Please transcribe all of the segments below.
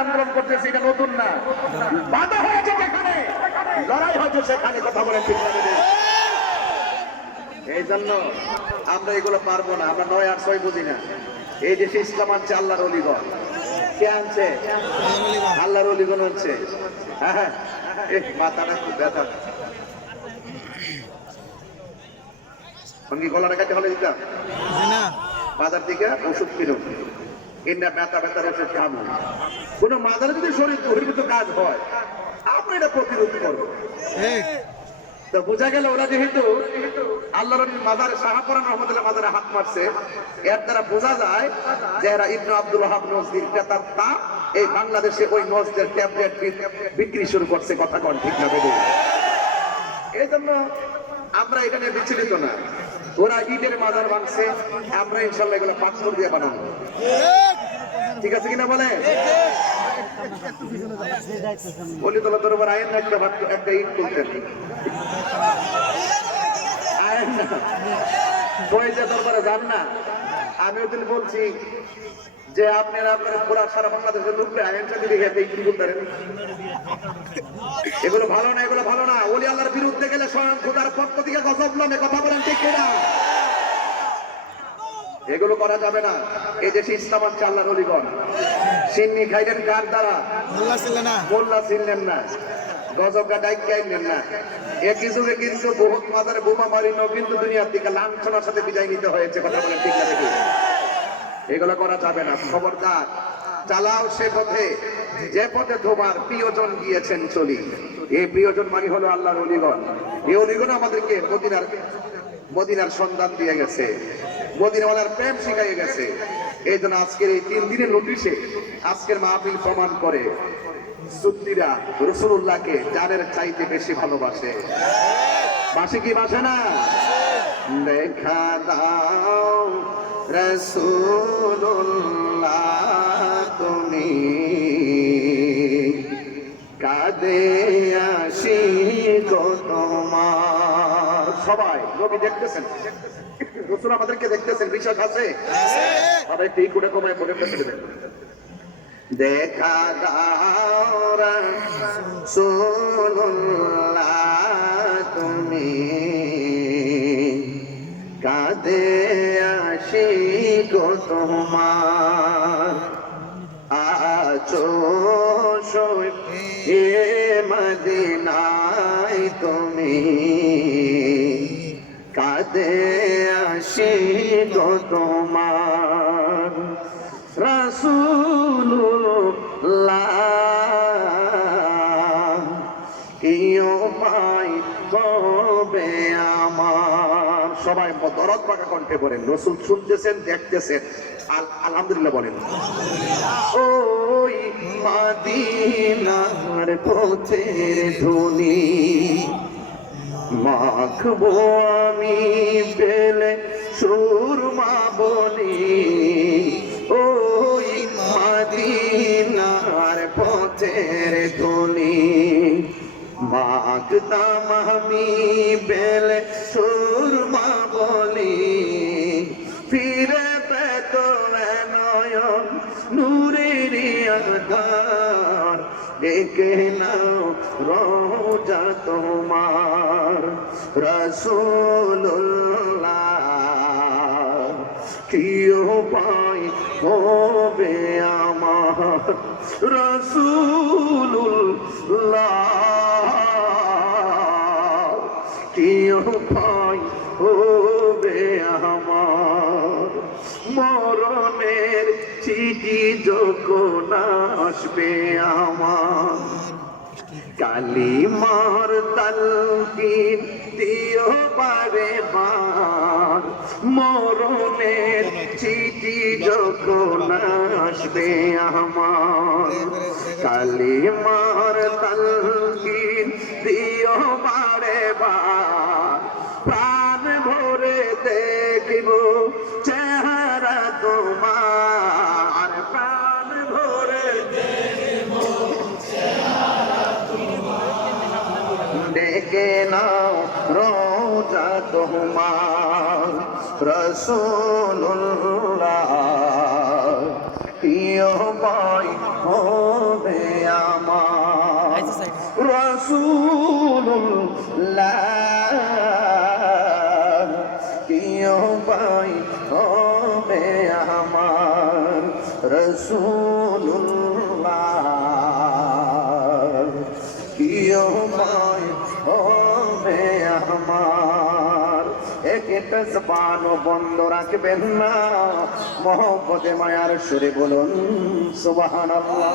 আন্দোলন করতেছে, এটা নতুন না। বাধা হয়েছে যেখানে, লড়াই হয়েছে সেখানে। কথা বলেন ঠিক না? এই জন্য আমরা এগুলো পারবো না। আমরা 9 আর 6 বুঝি না। এই দেশে ইসলাম আনছে আল্লাহর অলিগণ। কে আনছে? আল্লাহর অলিগণ হচ্ছে। হ্যাঁ হ্যাঁ, মাথাটা খুব ব্যথা। সঙ্গী গলাটা কাটে হলে দিতাম বাজার থেকে ওষুধ কিনুন। এমনি ব্যথা ব্যথার ওষুধ খাবো। কোন মাজারে যদি শরীর বহির্ভূত কাজ হয়, আমরা এটা প্রতিরোধ করবো। তো বোঝা গেল ওরা যেহেতু আল্লাহর মাজারে শাহপুরান রহমতুল্লাহ মাজারে হাত মারছে, এর দ্বারা বোঝা যায় যে এরা ইবনে আব্দুল ওয়াহাব নজদির ক্রেতার তা এই বাংলাদেশে ওই নজদের ট্যাবলেট বিক্রি শুরু করছে। কথা কন ঠিক না? বেদে এই জন্য আমরা এখানে বিচলিত না। ওরা ইটের মাজার বানছে, আমরা ইনশাল্লাহ এগুলো পাথর দিয়ে বানাবো। ঠিক আছে কিনা বলে? বলি তোলা তোর উপর আইন একটা ইট তুলতেন, আইন না বইতে দরবারে যান না। আমি ওদিন বলছি যে আপনারা পুরা সারা বাংলাদেশের লোককে আইনটা দিয়ে রেখে ইট তুলতেন। এগুলো ভালো না, এগুলো ভালো না। ওলি আল্লাহর বিরুদ্ধে গেলে স্বয়ং খোদার পক্ষ থেকে গজব নামে। কথা বলেন ঠিক কিনা? এগুলো করা যাবে না। এই দেশে ইসলাম আনছে আল্লাহর অলিগণ। সিন্নি খাইলেন কার দ্বারা? মোল্লা ছিলেন না, গজবটা ডাইক খাইলেন না। একই যুগে কিন্তু বহুত মাজারে বোমা মারিনো কিন্তু দুনিয়ার দিকে লাঞ্ছনার সাথে বিদায় নিতে হয়েছে। কথা বলেন ঠিক না? এগুলো করা যাবে না। খবরদার, চালাও সে পথে যে পথে তোমার প্রিয়জন গিয়েছেন চলি। এই প্রিয়জন মানে হলো আল্লাহর অলিগণ। এই অলিগণ আমাদেরকে মদিনার সন্ধান দিয়ে গেছে, মদিনাওয়ালার প্রেম শিখাই গেছে। এই জন্য আজকের এই 3 দিনের নোটিশে আজকের মাহফিল প্রমাণ করে সুন্নিরা রাসূলুল্লাহকে জানের চাইতে বেশি ভালোবাসে। বাসে কি বাসে না? দেখা দাও রাসূলুল্লাহ তুমি, কাঁদে আসি গো তোমার। সবাই নবী দেখতেছেন, রাসূল আমাদেরকে দেখতেছেন, বিশ্বাস আছে? সবাই ঠিক করে কমায় পড়ে ফেলবেন। দেখা দাও রাসূলুল্লাহ তুমি, কাঁদে আসি গো তোমার। আছো এ মদিনায় তুমি, কাঁদে আসি গো তোমার। রাসূলুল্লাহ কি উপায় কবে আমার। সবাই দরদ পাকা কণ্ঠে বলেন, রাসূল শুনতেছেন, দেখতেছেন, আলহামদুলিল্লাহ বলেন। ওই মদিনার পথের ধুলি মাখবো আমি পেলে সুরমা বলি। ওই মদিনার পথের ধুলি মাখতাম আমি পেলে সুরমা বলি। ফিরে পেত নয়ন নূরের আধার, ডেকে নাও রোজা তোমার। রাসূলুল্লাহ কি উপায় হবে আমার। রাসূলুল্লাহ কি উপায় হবে আমার। মরণের চিঠি যখন আসবে আমার, কালিমার তালকিন দিও বারে বার। মরণের চিঠি যখন আসবে আমার, কালিমার তালকিন দিও বারে বার। প্রাণ ভরে দেখিব চেহারা তোমার, প্রাণ ভরে দেখিব চেহারা তোমার। ডেকে নাও রোজা তোমার। রাসূলুল্লাহ প্রিয় ভাই রাসূলুল্লাহ কি উপায় হবে আমার একটা জবানও বন্ধ রাখবেন না মহব্বতে মায়ার সুরে বলুন সুবহানাল্লাহ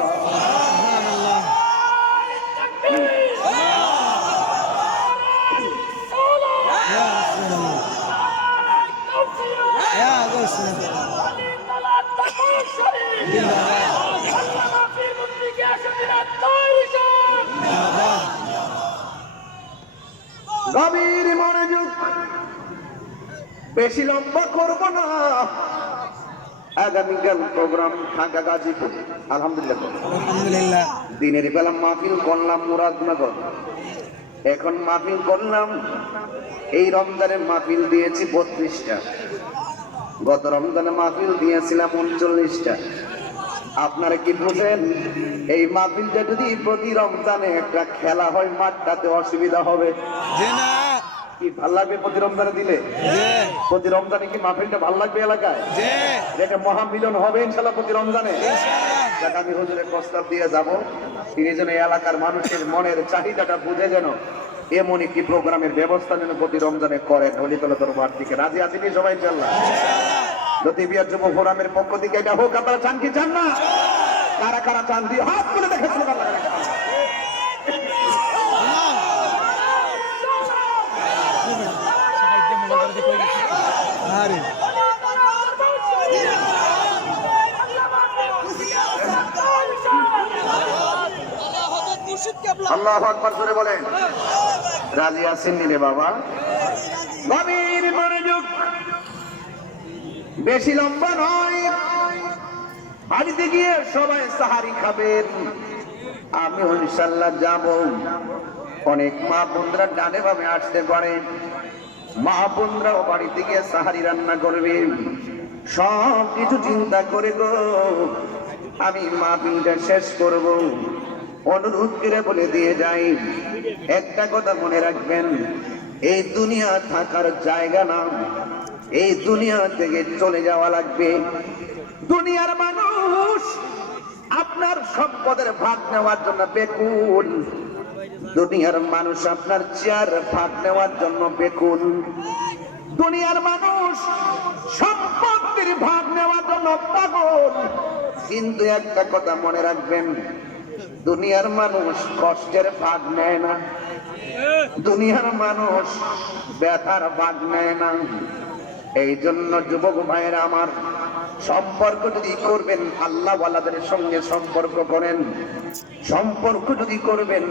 গভীর মনোযোগ বেশি লম্বা করব না আগামীকাল প্রোগ্রাম ঢাকা গাজীপুর আলহামদুলিল্লাহ দিনের বেলা মাহফিল করলাম মুরাদনগর এখন মাহফিল করলাম এই রমজানের মাহফিল দিয়েছি 32টা গত রমজানে মাহফিল দিয়েছিলাম 39টা আপনারা কি বুঝেন এই মাহফিলটা যদি প্রতি রমজানে একটা খেলা হয় মাঠটাতে অসুবিধা হবে কি ভাল লাগবে প্রতি রমজানে দিলে প্রতি রমজানে কি মাহফিলটা ভাল লাগবে এলাকায় এটা মহামিলন হবে ইনশাআল্লাহ প্রতি রমজানে আমি হুজুরের প্রস্তাব দিয়ে যাব তিনি যেন এলাকার মানুষের মনের চাহিদাটা বুঝে যেন এমন একটি প্রোগ্রামের ব্যবস্থা যেন প্রতি রমজানে করেন হলিতলা দরবার থেকে রাজি আছেন সবাই ইনশাআল্লাহ লতিফিয়া যুব ফোরামের পক্ষ থেকে এটা হোক আপনারা চান কি চান না কারা কারা চান দিয়ে হাত তুলে দেখে স্লোগান লাগান আল্লাহু আকবার জোরে বলেন রাজি আছেন রে বাবা গভীর মনোযোগ বেশি লম্বা নয় বাড়িতে গিয়ে সবাই সাহারি খাবেন আমি ইনশাআল্লাহ যাব অনেক মা বোনরা ডানে ভাবে আসতে পারে মা বোনরাও বাড়িতে গিয়ে সাহারি রান্না করবে সব কিছু চিন্তা করে গো আমি মাহফিলটা শেষ করব অনুরোধ করে বলে দিয়ে যাই একটা কথা মনে রাখবেন এই দুনিয়া থাকার জায়গা না এই দুনিয়া থেকে চলে যাওয়া লাগবে দুনিয়ার মানুষ আপনার সম্পদের ভাগ নেওয়ার জন্য বেকুল দুনিয়ার মানুষ আপনার চেয়ার ভাগ নেওয়ার জন্য বেকুল দুনিয়ার মানুষ সম্পত্তির ভাগ নেওয়ার জন্য পাগল কিন্তু একটা কথা মনে রাখবেন দুনিয়ার মানুষ কষ্টের ভাগ নেয় না দুনিয়ার মানুষ ব্যথার ভাগ নেয় না এই জন্য যুবক ভাইয়েরা আমার সম্পর্ক যদি করবেন আল্লাহ ওয়ালাদের সঙ্গে সম্পর্ক করেন সম্পর্ক যদি করবেন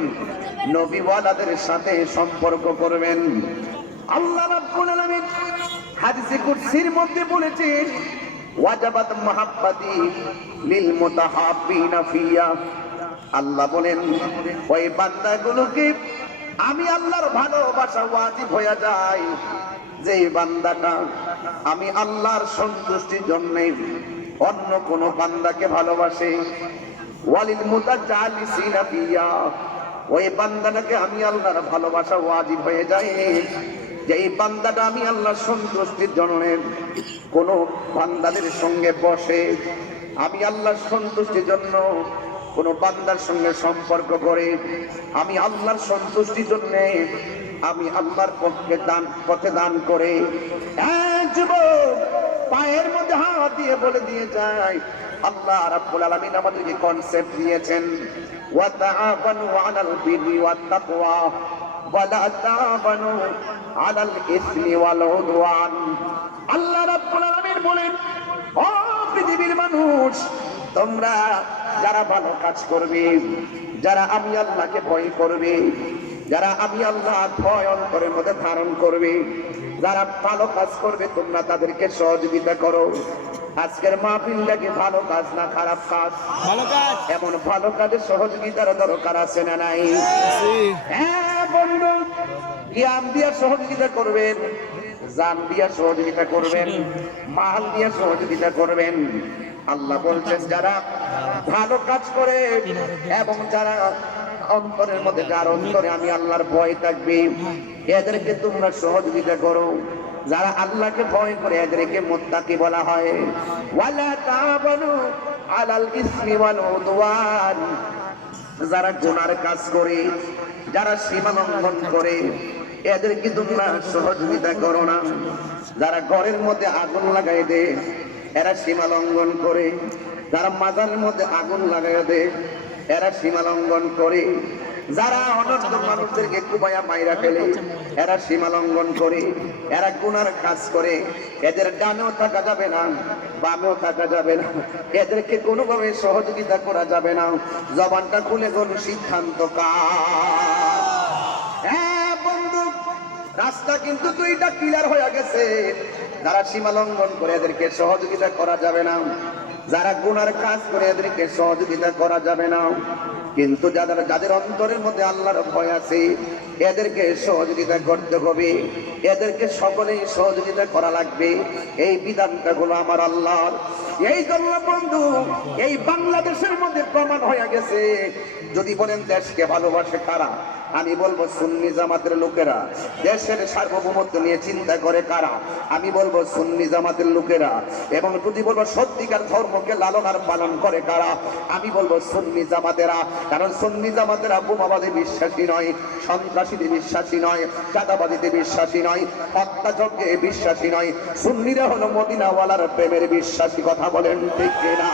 নবী ওয়ালাদের সাথে সম্পর্ক করবেন আল্লাহ রাব্বুল আলামিন হাদিসে কুদসির মধ্যে বলেছেন ওয়াজাবাত মাহাব্বাতি লিল মুতাহাব্বিনা ফিয়া আল্লাহ বলেন ওই বান্দাগুলোকে আমি আল্লাহর ভালোবাসা ওয়াজিব হয়ে যায় যে বান্দাটা আমি আল্লাহর সন্তুষ্টির জন্য অন্য কোন বান্দাকে ভালোবাসে ওয়ালিল মুতাজালিসিনা ফিয়া ওই বান্দাটাকে আমি আল্লাহর ভালোবাসা ওয়াজিব হয়ে যায় যে এই বান্দাটা আমি আল্লাহর সন্তুষ্টির জন্য কোন বান্দাদের সঙ্গে বসে আমি আল্লাহর সন্তুষ্টির জন্য কোন বান্দার সঙ্গে সম্পর্ক করে আমি আল্লাহর সন্তুষ্টির জন্য আমি আল্লাহর পথে দান করে যুবক পায়ের মধ্যে হাত দিয়ে বলে দিয়ে যায় আল্লাহ রাব্বুল আলামিন আমাদেরকে কনসেপ্ট দিয়েছেন ওয়া তাআবানু আলাল বিররি ওয়াত তাকওয়া ওয়া লা তাআবানু আলাল ইসমি ওয়াল উদওয়ান আল্লাহ রাব্বুল আলামিন বলেন ও পৃথিবীর মানুষ তোমরা যারা ভালো কাজ করবে যারা আমি আল্লাহকে ভয় করবে যারা আমি আল্লাহ ভয় অন্তরের মধ্যে ধারণ করবে যারা ভালো কাজ করবে তোমরা তাদেরকে সহযোগিতা করো আজকের মাহফিলটাকে ভালো কাজ না খারাপ কাজ ভালো কাজ এমন ভালো কাজের সহযোগিতার দরকার আছে না নাই হ্যাঁ বন্ধু জ্ঞান দিয়া সহযোগিতা করবেন জান দিয়া সহযোগিতা করবেন মাল দিয়া সহযোগিতা করবেন আল্লাহ বলছেন যারা ভালো কাজ করে এবং যারা অন্তরের মধ্যে যার অন্তরে আমি আল্লাহর ভয় থাকবে এদেরকে তোমরা সহযোগিতা করো যারা আল্লাহকে ভয় করে এদেরকে মুত্তাকি বলা হয় ওয়ালা তাআবানু আলাল ইসমি ওয়াল উদওয়ান, যারা গুনার কাজ করে, যারা সীমা লঙ্ঘন করে, এদেরকে তোমরা সহযোগিতা করো না। যারা ঘরের মধ্যে আগুন লাগাই দে, এরা সীমা লঙ্ঘন করে। যারা মাজারের মধ্যে আগুন লাগাই দে, এরা সীমা লঙ্ঘন করে। যারা অনর্থ মানুষদেরকে কুবায়া মাইরা ফেলে, এরা সীমা লঙ্ঘন করে, এরা গুনার কাজ করে। এদের ডানেও থাকা যাবে না, বামেও থাকা যাবে না, এদেরকে কোনোভাবে সহযোগিতা করা যাবে না। জবানটা খুলে কোন সিদ্ধান্ত কার? হ্যাঁ বন্ধু, রাস্তা কিন্তু দুইটা ক্লিয়ার হয়ে গেছে। যারা সীমা লঙ্ঘন করে এদেরকে সহযোগিতা করা যাবে না, যারা গুনার কাজ করে এদেরকে সহযোগিতা করা যাবে না। কিন্তু যাদের অন্তরের মধ্যে আল্লাহর ভয় আছে, এদেরকে সহযোগিতা করতে হবে, এদেরকে সকলেই সহযোগিতা করা লাগবে। এই বিধানটা হলো আমার আল্লাহর। এই জন্য বন্ধু, এই বাংলাদেশের মধ্যে প্রমাণ হয়ে গেছে। যদি বলেন দেশকে ভালোবাসে কারা, আমি বলবো সুন্নি জামাতের লোকেরা। দেশের সার্বভৌমত্ব নিয়ে চিন্তা করে কারা, আমি বলবো সুন্নি জামাতের লোকেরা। এবং যদি বলবো সত্যিকার ধর্মকে লালন আর পালন করে কারা, আমি বলবো সুন্নি জামাতেরা। কারণ সুন্নি জামাতেরা বোমাবাদে বিশ্বাসী নয়, সন্ত্রাসীতে বিশ্বাসী নয়, চাঁদাবাদীতে বিশ্বাসী নয়, হত্যাযজ্ঞে বিশ্বাসী নয়। সুন্নিরা হলো মদিনাওয়ালার প্রেমের বিশ্বাসী। কথা বলেন ঠিক কিনা?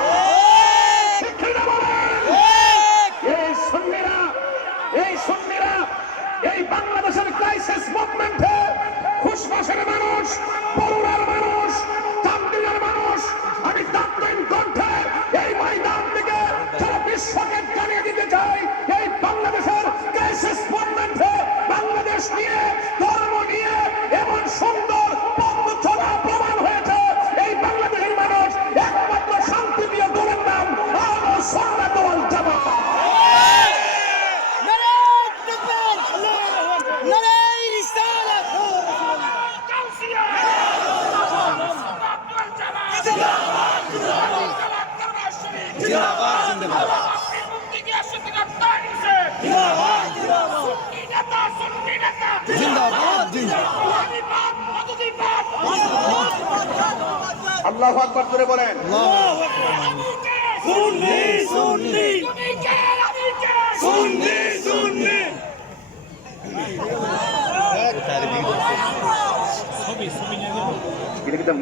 এই বাংলাদেশের ক্রাইসিস মুভমেন্টে খুশবাসের মানুষ, বরুণার মানুষ, চান্দিনার মানুষ, আমি তাৎক্ষণিক কণ্ঠে এই ময়দান থেকে সারা বিশ্বকে জানিয়ে দিতে চাই, এই বাংলাদেশের ক্রাইসিস মুভমেন্টে বাংলাদেশ নিয়ে, ধর্ম নিয়ে এমন সুন্দর পথ চলা প্রমাণ হয়েছে। এই বাংলাদেশের মানুষ একমাত্র শান্তিপ্রিয় দলের নাম আহলে সুন্নাত ওয়াল জামাত। আল্লাহু আকবার করে বলেন। সুন্নি সুন্নি সুন্নি সুন্নি।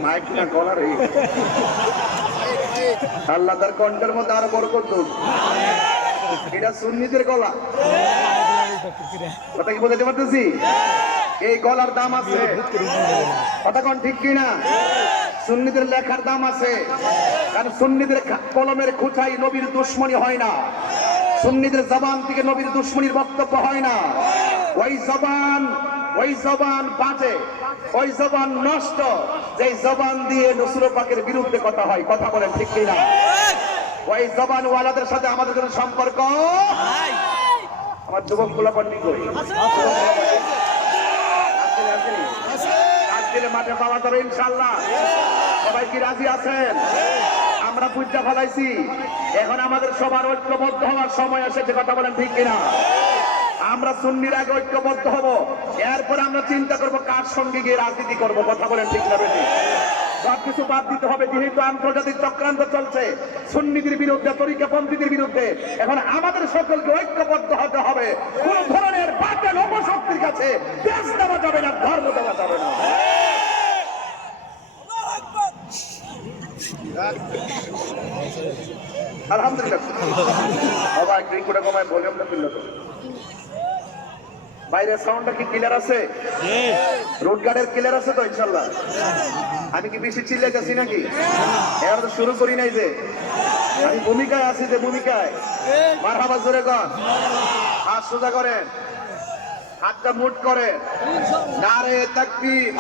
মাইক না গলার আল্লাহ তার কণ্ঠের মধ্যে আরো বড় করতো। এটা সুন্নিদের গলা, কথা কি বলতে পারতেছি? এই গলার দাম আছে, কথা কোন ঠিক কিনা? সুন্নিদের লেখার দাম আছে, কারণ সুন্নিদের কলমের খুঁটাই নবীর দুশ্মনী হয় না, সুন্নিদের জবান থেকে নবীর দুশ্মনীর বক্তব্য হয় না। ওই জবান বাজে, ওই জবান নষ্ট, যে জবান দিয়ে রাসূল পাকের বিরুদ্ধে কথা হয়। কথা বলেন ঠিক কিনা? ওই জবান ওয়ালাদের সাথে আমাদের কোনো সম্পর্ক। আমার যুবক গুলা পন্ডিত কই মাঠে পাওয়া যাবে ইনশাআল্লাহ। সবাই কি রাজি আছেন? আমরা পূজা ফলাইছি, এখন আমাদের সবার ঐক্যবদ্ধ হওয়ার সময় এসেছে। কথা বলেন ঠিক কিনা? আমরা সুন্নির আগে ঐক্যবদ্ধ হব, এরপরে আমরা চিন্তা করব কার সঙ্গে গিয়ে রাজনীতি করব। কথা বলেন ঠিক না? সবকিছু বাদ দিতে হবে, যেহেতু আন্তর্জাতিক চক্রান্ত চলছে সুন্নিদের বিরুদ্ধে, তরিকাপন্থীদের বিরুদ্ধে। এখন আমাদের সকলকে ঐক্যবদ্ধ হতে হবে। কোন ধরনের বাতিল অপশক্তির কাছে দেশ দেওয়া যাবে না, ধর্ম দেওয়া যাবে না। আলহামদুলিল্লাহ। সবাই ড্রিঙ্কটা কমায়, ভলিউমটা তুললো তো। বাইরের সাউন্ডটা কি ক্লিয়ার আছে? রোড গার্ডের ক্লিয়ার আছে তো ইনশাল্লাহ? আমি কি বেশি চিল্লাইতেছি নাকি? এবার তো শুরু করি নাই, যে আমি ভূমিকায় আছি, যে ভূমিকায়। মারহাবা জোরে কর, হাত সোজা করেন, হাতটা মুট করেন। নারে তাকবীর,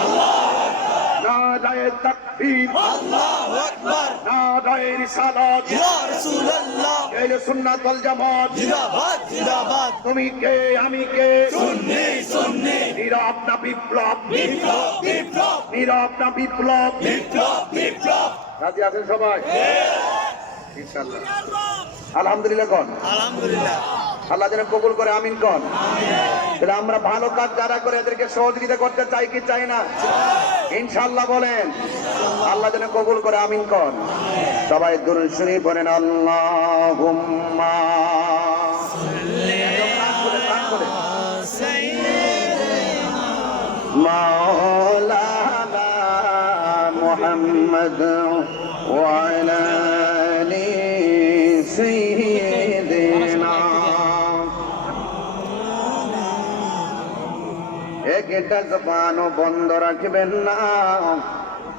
নারে তাকবীর, আল্লাহু আকবার, নারে রিসালাত, ইয়া রাসূলুল্লাহ, আহলে সুন্নাত ওয়াল জামাত জিন্দাবাদ জিন্দাবাদ। তুমি কে আমি কে, সুন্নি সুন্নি। নীরব না বিপ্লব, বিপ্লব বিপ্লব, নীরব না বিপ্লব, বিপ্লব বিপ্লব। রাজি আছেন সবাই? ইনশাআল্লাহ। আলহামদুলিল্লাহ কোন? আলহামদুলিল্লাহ। আল্লাহ যেন কবুল করে, আমিন কোন? তাহলে আমরা ভালো কাজ যারা করে এদেরকে সহযোগিতা করতে চাই কি চাই না? ইনশাআল্লাহ বলেন, আল্লাহ যেন কবুল করে, আমিন কর। সবাই দুরূদ শরীফ পড়েন, আল্লাহুম্মা মাওলানা মুহাম্মদ ওয়া আলা আলি সাইয়্যিদিনা। একটা জবানও বন্ধ রাখবেন না,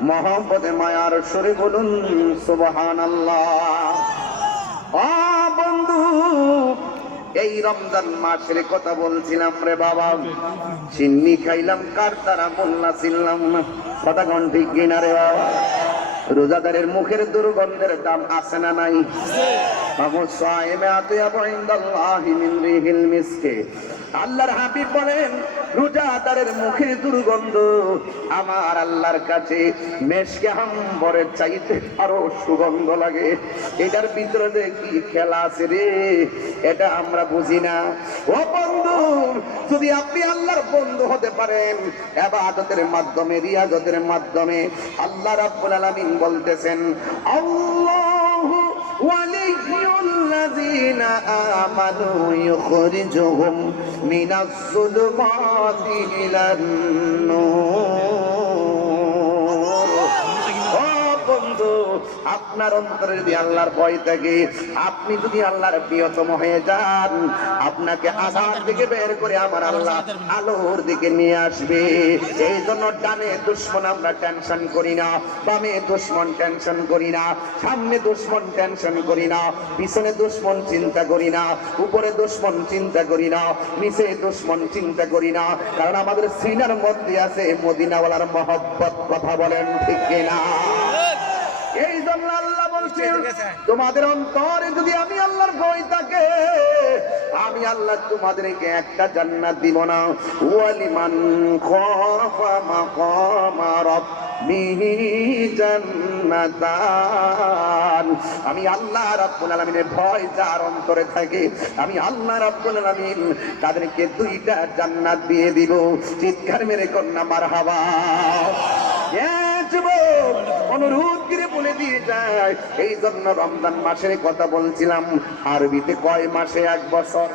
মহব্বতে মায়ার সুরে বলুন সুবহানাল্লাহ। ও বন্ধু, এই রমজান মাসের কথা বলছিলাম রে বাবা, চিন্নি খাইলাম কার তারা মোল্লা ছিলাম না, কথা কোন ঠিক কিনা রে বাবা? রোজাদারের মুখের দুর্গন্ধের দাম আছে না নাই? আল্লাহর হাবিব বলেন, রোজাদারের মুখের দুর্গন্ধ আমার আল্লাহর কাছে মেশকে আম্বরের চাইতে আরো সুগন্ধ লাগে। এটার ভিতরে যে কি খেলা আছে রে, এটা আমরা বুঝি না। ও বন্ধু, যদি আপনি আল্লাহর বন্ধু হতে পারেন ইবাদতের মাধ্যমে, রিয়াজতের মাধ্যমে, আল্লাহ রাব্বুল আলামিন বলতেছেন, আল্লাহু ওয়ালিয়ুল্লাযীনা আমানু ইউখরিজুহুম মিনাজ যুলুমাতি ইলান নূর। ও বন্ধু, আপনার অন্তরে যদি আল্লাহর ভয় থাকে, আপনি যদি আল্লাহর প্রিয়তম হয়ে যান, আপনাকে আধার থেকে বের করে আমার আল্লাহ আলোর দিকে নিয়ে আসবে। এই জন্য ডানে দুশ্মন আমরা টেনশন করি না, বামে দুশ্মন টেনশন করি না, সামনে দুশ্মন টেনশন করি না, পিছনে দুশ্মন চিন্তা করি না, উপরে দুশ্মন চিন্তা করি না, নিচে দুশ্মন চিন্তা করি না, কারণ আমাদের সিনার মধ্যে আছে মদিনাওয়ালার মহব্বত। কথা বলেন ঠিক কিনা? এই জন্য আল্লাহ বলছেন, তোমাদের অন্তরে যদি আমি আল্লাহর ভয় থাকে, আমি আল্লাহ তোমাদেরকে একটা জান্নাত দিব না। ওয়ালিমান খাফা মাকামা রাব্বিহি জান্নাতান। আমি আল্লাহ রাব্বুল আলামিনের ভয় যার অন্তরে থাকে, আমি আল্লাহ রাব্বুল আলামিন তাদেরকে দুইটা জান্নাত দিয়ে দিব। চিৎকার মেরে কন্যা মারহাবা। অনুরোধ করে বলে দিয়ে যায়, এই জন্য রমজান মাসের কথা বলছিলাম। আরবিতে কয় মাসে এক বছর?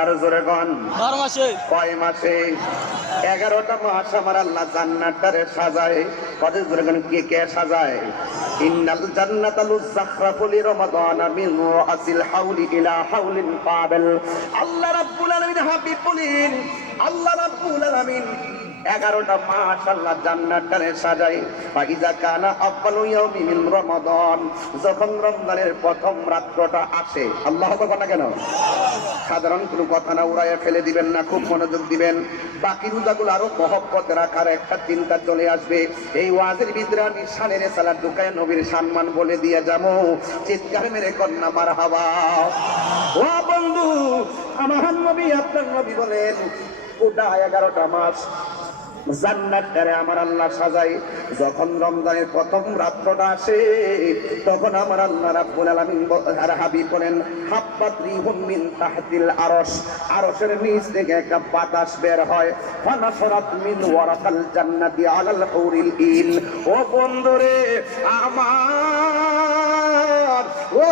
আর জোরে গন, কয় মাসে? 11টা মাস আমার আল্লাহ জান্নাতটারে সাজায়। কত জোরে গন, কে কে সাজায়? ইন্নাল জান্নাতা লুযাখরাফু লিরমাদানা মিন রাসিল হাউলি ইলা হাউলিন কাবিল। আল্লাহ রাব্বুল আলামিন হাবিব বলেন, আল্লাহ রাব্বুল আলামিন 11টা মাস আল্লাহ জান্নাতটারে সাজায়। ফাইজা কানা আউয়ালু ইয়াউমি মিন রমাদান, যখন রমজানের প্রথম রাতটা আসে, আল্লাহ বলেন না কেন? সাধারণ কোনো কথা না, উড়াইয়া ফেলে দিবেন না, খুব মনোযোগ দিবেন। বাকি রোজাগুলো আরো মহব্বত রাখার একটা চিন্তা চলে আসবে। এই ওয়াজের ভিতরে আমি শানের সালাত ঢুকায় নবীর সম্মান বলে দিয়ে যাবো। চিৎকার মেরে কন্যা মারহাবা। ও বন্ধু, আমার নবী, আপনার নবী বলেন, গোটা 11টা মাস জান্নাতটারে আমার আল্লাহ সাজায়। যখন রমজানের প্রথম রাতটা আসে, তখন আমার আল্লাহ রাব্বুল আলামিন আর হাবিব বলেন, হাব্বাত রিহুম মিন তাহতিল আরশ, আরশের নিচ থেকে একটা বাতাস বের হয়। ফানাশরাত মিন ওয়ারাকাল জান্নাতি আলাল হুরিল ইন। ও বন্ধুরে আমার, ও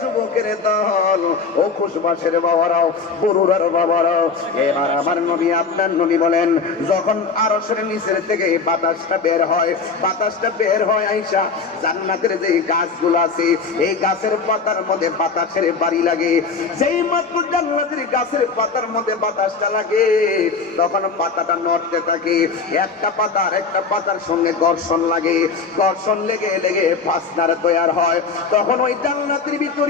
যুবকের দল, ও খুশবাসের বাবারাও, বরুরার বাবারাও, এবার আমার নবী, আপনার নবী বলেন, যখন আরশের নিচের থেকে বাতাসটা বের হয়, বাতাসটা বের হয় আইসা জান্নাতের যে গাছগুলো আছে, এই গাছের পাতার মধ্যে বাতাসের বাড়ি লাগে। যেই মাত্র জান্নাতের গাছের পাতার মধ্যে বাতাসটা লাগে, তখন পাতাটা নড়তে থাকে। একটা পাতা আর একটা পাতার সঙ্গে ঘর্ষণ লাগে, ঘর্ষণ লেগে লেগে ফাসনার তৈরি হয়। তখন ওই জান্নাতের ভিতরে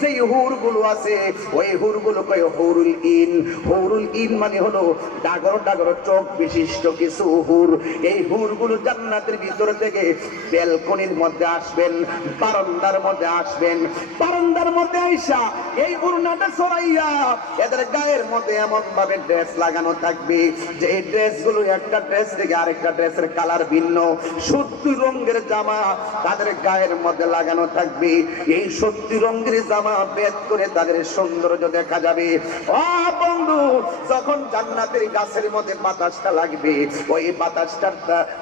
যেই হুরগুলো আছে, ওই হুরগুলো কয় হুরুল ইন। হুরুল ইন মানে হলো ডাগর ডাগর চোখ বিশিষ্ট কিছু হুর। এই হুরগুলো জান্নাতের ভিতর থেকে ব্যালকনির মধ্যে আসবেন, বারান্দার মধ্যে আসবেন। বারান্দার মধ্যে আইসা এই উড়নাটা সরাইয়া এদের গায়ের মধ্যে এমন ভাবে ড্রেস লাগানো থাকবে যে এই ড্রেসগুলো একটা ড্রেস থেকে আরেকটা ড্রেসের কালার ভিন্ন। 70 রঙের জামা তাদের গায়ের মধ্যে লাগানো থাকবে। এই 70 রঙের জামা বেদ করে তাদের সৌন্দর্য দেখা যাবে। ও বন্ধু, যখন জান্নাতের গাছের মধ্যে বাতাসটা লাগবে, ওই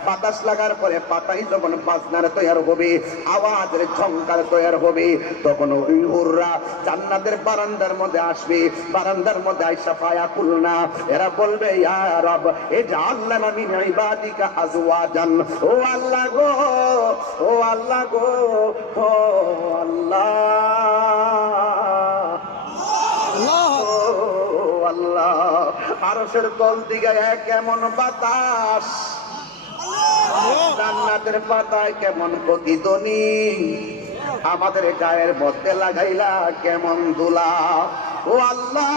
বাতাস লাগার পরে পাতাই যখন বাজনার তৈরি হবে, আওয়াজের ঝংকার তৈরি হবে, তখন ওই হুররা জান্নাতের বারান্দার মধ্যে আসবে। বারান্দার মধ্যে আইসা পায়া খুলনা, এরা বলবে ইয়া রব ইজআলনা মিন ইবাদিকা আজওয়াজান। ও আল্লাহ গো, ও আল্লাহ গো, ও আল্লাহ, আল্লাহ। আরশের তল দিকে কেমন বাতাস, জান্নাতের পাতায় কেমন প্রতিধ্বনি, আমাদের গায়ের মধ্যে লাগাইলা কেমন দুলা। ও আল্লাহ,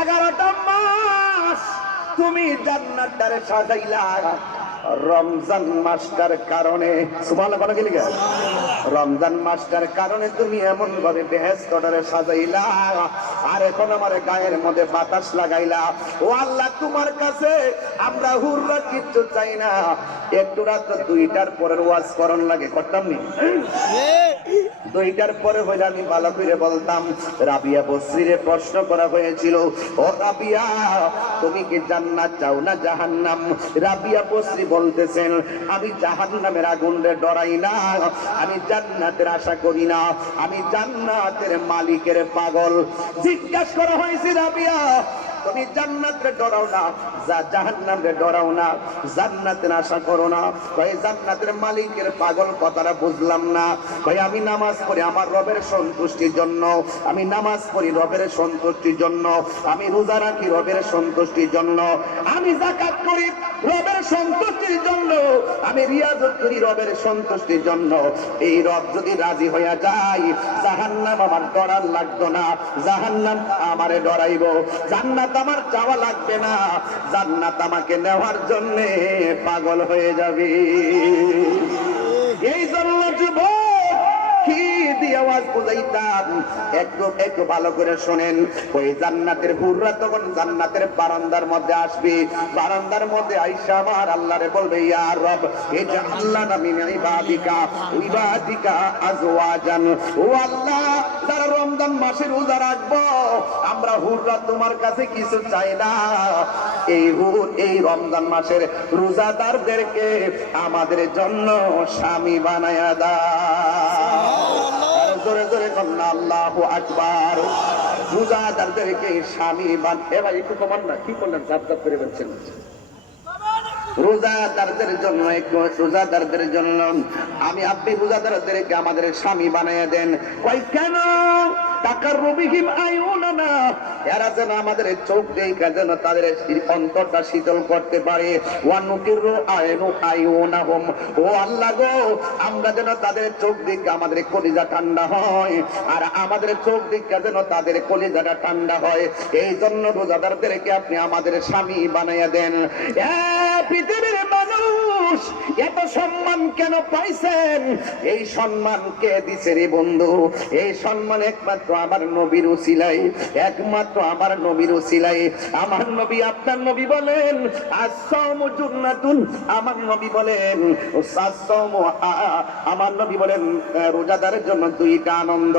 11টা মাস তুমি জান্নাতটারে সাজাইলা রমজান মাসটার কারণে। সুবহানাল্লাহ বলা গেলি, রমজান মাসটার কারণে তুমি এমন ভাবে বেহেশতটারে সাজাইলা, আর এখন আমার গায়ের মধ্যে বাতাস লাগাইলা। ও আল্লাহ, তোমার কাছে আমরা হুররা কিচ্ছু চাই না, একটু রাত 2টার পরের ওয়াজ করণ লাগে, করতাম নি? 2টার পরে হইলে আমি ভালো করে বলতাম। রাবিয়া বসরিরে প্রশ্ন করা হয়েছিল, ও রাবিয়া তুমি কি জান্নাত চাও না জাহান্নাম? রাবিয়া বসরি বলতেছেন, আমি জাহান্নামের আগুনে ডরাই না, আমি জান্নাতের আশা করি না, আমি জান্নাতের মালিকের পাগল। জিজ্ঞাসা করা হয়েছে, রাবিয়া তুমি জান্নাতে ডরাও না, জাহান্নামে ডরাও না, জান্নাতের আশা করো না? কই জান্নাতের মালিকের পাগল কথাটা বুঝলাম না। কই আমি নামাজ পড়ি আমার রবের সন্তুষ্টির জন্য, আমি নামাজ পড়ি রবের সন্তুষ্টির জন্য, আমি রোজা রাখি রবের সন্তুষ্টির জন্য, আমি যাকাত করি রবের সন্তুষ্টির জন্য, আমি রিয়াজত করি রবের সন্তুষ্টির জন্য। এই রব যদি রাজি হইয়া যায়, জাহান্নাম আমার ডরার লাগতো না, জাহান্নাম আমারে ডরাইবো। জান্নাত আমার চাওয়া লাগবে না, জান্নাত আমাকে নেওয়ার জন্য পাগল হয়ে যাবে। এই জন্য যুবক কি দিয়ে আওয়াজ বুঝাইতাম, একটু ভালো করে শোনেন। ওই জান্নাতের হুররা তখন জান্নাতের বারান্দার মধ্যে আসবে, বারান্দার মধ্যে আইসা আমার আল্লাহরে বলবে, ইয়া রব ইজআলনা মিন ইবাদিকা আজওয়াজান। ও আল্লাহ, যারা রমজান মাসে রোজা রাখবো, আমরা হুররা তোমার কাছে কিছু চাই না, এই রমজান মাসের রোজাদারদেরকে আমাদের জন্য স্বামী বানায়া দাও। জোরে জোরে কন্যা আল্লাহু আকবার। রোজাদারদেরকে স্বামী বানায়। ভাই একটু কমান না, কি করলেন? ঝাপ ঝাপ করে বলছেন। রোজাদারদের জন্য, রোজাদারদের জন্য আমি আপনি রোজাদারদেরকে আমাদের স্বামী বানাইয়া দেন। কই কেন? টাকার রবিহিম আয়ুনানা, এরা যেন আমাদের চোখ দেখে যেন তাদের অন্তরটা শীতল করতে পারে। ওয়ানুকির আয়ুনাহুম, ও আল্লাহ গো, আমরা যেন তাদের চোখ দেখে আমাদের কলিজা ঠান্ডা হয়, আর আমাদের চোখ দেখে যেন তাদের কলিজাটা ঠান্ডা হয়। এই জন্য রোজাদারদেরকে আপনি আমাদের স্বামী বানাইয়া দেন। পৃথিবীর মানুষ এত সম্মান কেন পাইছেন? এই সম্মান কে দিছে রে বন্ধু? এই সম্মান একমাত্র আমার নবীর উসিলাই, একমাত্র আমার নবীর উসিলাই। আমার নবী, আপনার নবী বলেন আসসামু জুন্নাতুন, আমার নবী বলেন আমার নবী বলেন রোজাদারের জন্য 2টা আনন্দ।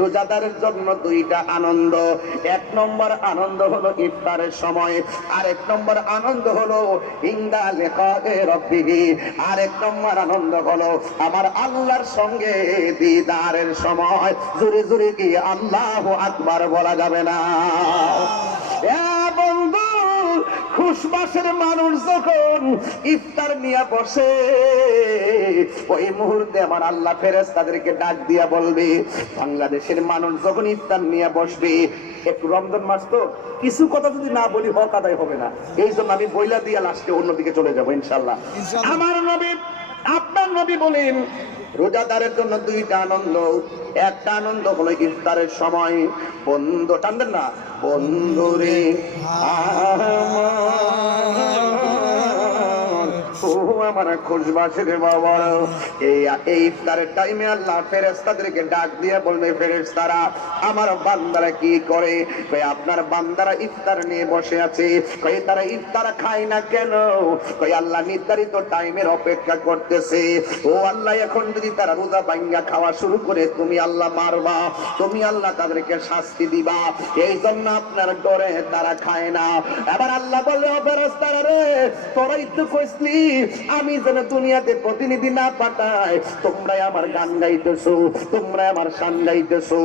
রোজাদারের জন্য 2টা আনন্দ। 1 নম্বর আনন্দ হলো ইফতারের সময়, আর 1 নম্বর আনন্দ হলো ইনদা লিকায়ে রাব্বিহি, আর 1 নম্বর আনন্দ হলো আমার আল্লাহর সঙ্গে দিদারের সময়। জোরে জোরে কি আল্লাহু আকবার বলা যাবে না? বন্ধু, খুশবাসের মানুষ যখন ইফতার নিয়ে বসে, ওই মুহূর্তে আমার আল্লাহ ফেরেশতাদেরকে ডাক দিয়া বলবে, বাংলাদেশের মানুষ যখন ইফতার নিয়ে বসবে, একটু রমজান মাস তো কিছু কথা যদি না বলি হক আদায় হবে না, এই জন্য আমি বইলা দিয়া লাস্টে অন্যদিকে চলে যাবো ইনশাল্লাহ। আমার নবী, আপনার নবী বলেন রোজাদারের জন্য 2টা আনন্দ। 1টা আনন্দ হলো ইফতারের সময়। বন্ধু টানবেন না, বন্ধুরে ও আমার খুশবাসের বাবা, এই ইফতারের টাইমে আল্লাহ ফেরেশতাদেরকে ডাক দিয়ে বলবে, ফেরেশতারা আমার বান্দারা কি করে? কই আপনার বান্দারা ইফতার নিয়ে বসে আছে। কই তারা ইফতার খায় না কেন? কই আল্লাহ নির্ধারিত টাইমের অপেক্ষা করতেছে। ও আল্লাহ, এখন যদি তারা রোজা ভাঙ্গা খাওয়া শুরু করে তুমি আল্লাহ মারবা, তুমি আল্লাহ তাদেরকে শাস্তি দিবা, এই জন্য আপনার ডরে তারা খায় না। এবার আল্লাহ বললে, ও ফেরেশতারা রে, তোরাই তো কইসনি আমি যেন দুনিয়াতে প্রতিনিধি না পাঠাই, তোমরাই আমার গান গাইতেছো, তোমরাই আমার শান গাইতেছো,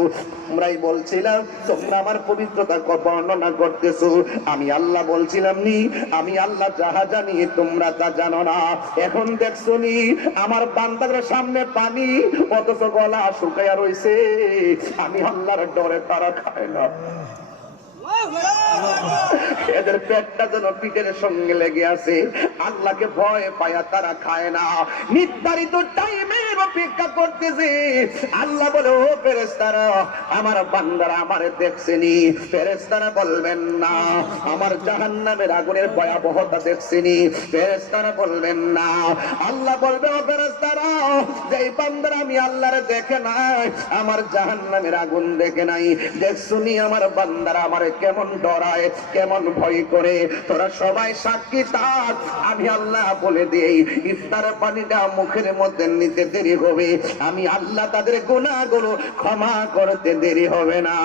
তোমরাই বলছিলাম, তোমরা আমার পবিত্রতা বর্ণনা করতেছো। আমি আল্লাহ বলছিলাম নি, আমি আল্লাহ যাহা জানি তোমরা তা জানো না। এখন দেখছো নি আমার বান্দাদের সামনে পানি, অথচ গলা শুকাইয়া রইছে। আমি আল্লাহর ডরে তারা খায় না। এদের পেটটা যেন পিঠের সঙ্গে লেগে আছে, আল্লাহকে ভয় পায়া তারা খায় না, নির্ধারিত টাইমে অপেক্ষা করতেছে। আল্লাহ বলে, ও ফেরেশতারা আমার বান্দারা আমারে দেখছেনি? ফেরেশতারা বলবেন না। আমার জাহান্নামের আগুনের ভয়াবহতা দেখছেনি? ফেরেশতারা বলবেন না। আল্লাহ বলবে, ও ফেরেশতারা যেই বান্দারা আমি আল্লাহরে দেখে নাই, আমার জাহান্নামের আগুন দেখে নাই, দেখছুনি আমার বান্দারা আমারে কেমন ডরায়, কেমন ভয় করে, তোরা সবাই সাক্ষী থাক। আমি আল্লাহ বলে দেই, ইফতারের পানিটা মুখের মধ্যে নিতে দেরি হবে, আমি আল্লাহ তাদের গুনাহগুলো ক্ষমা করতে দেরি হবে না।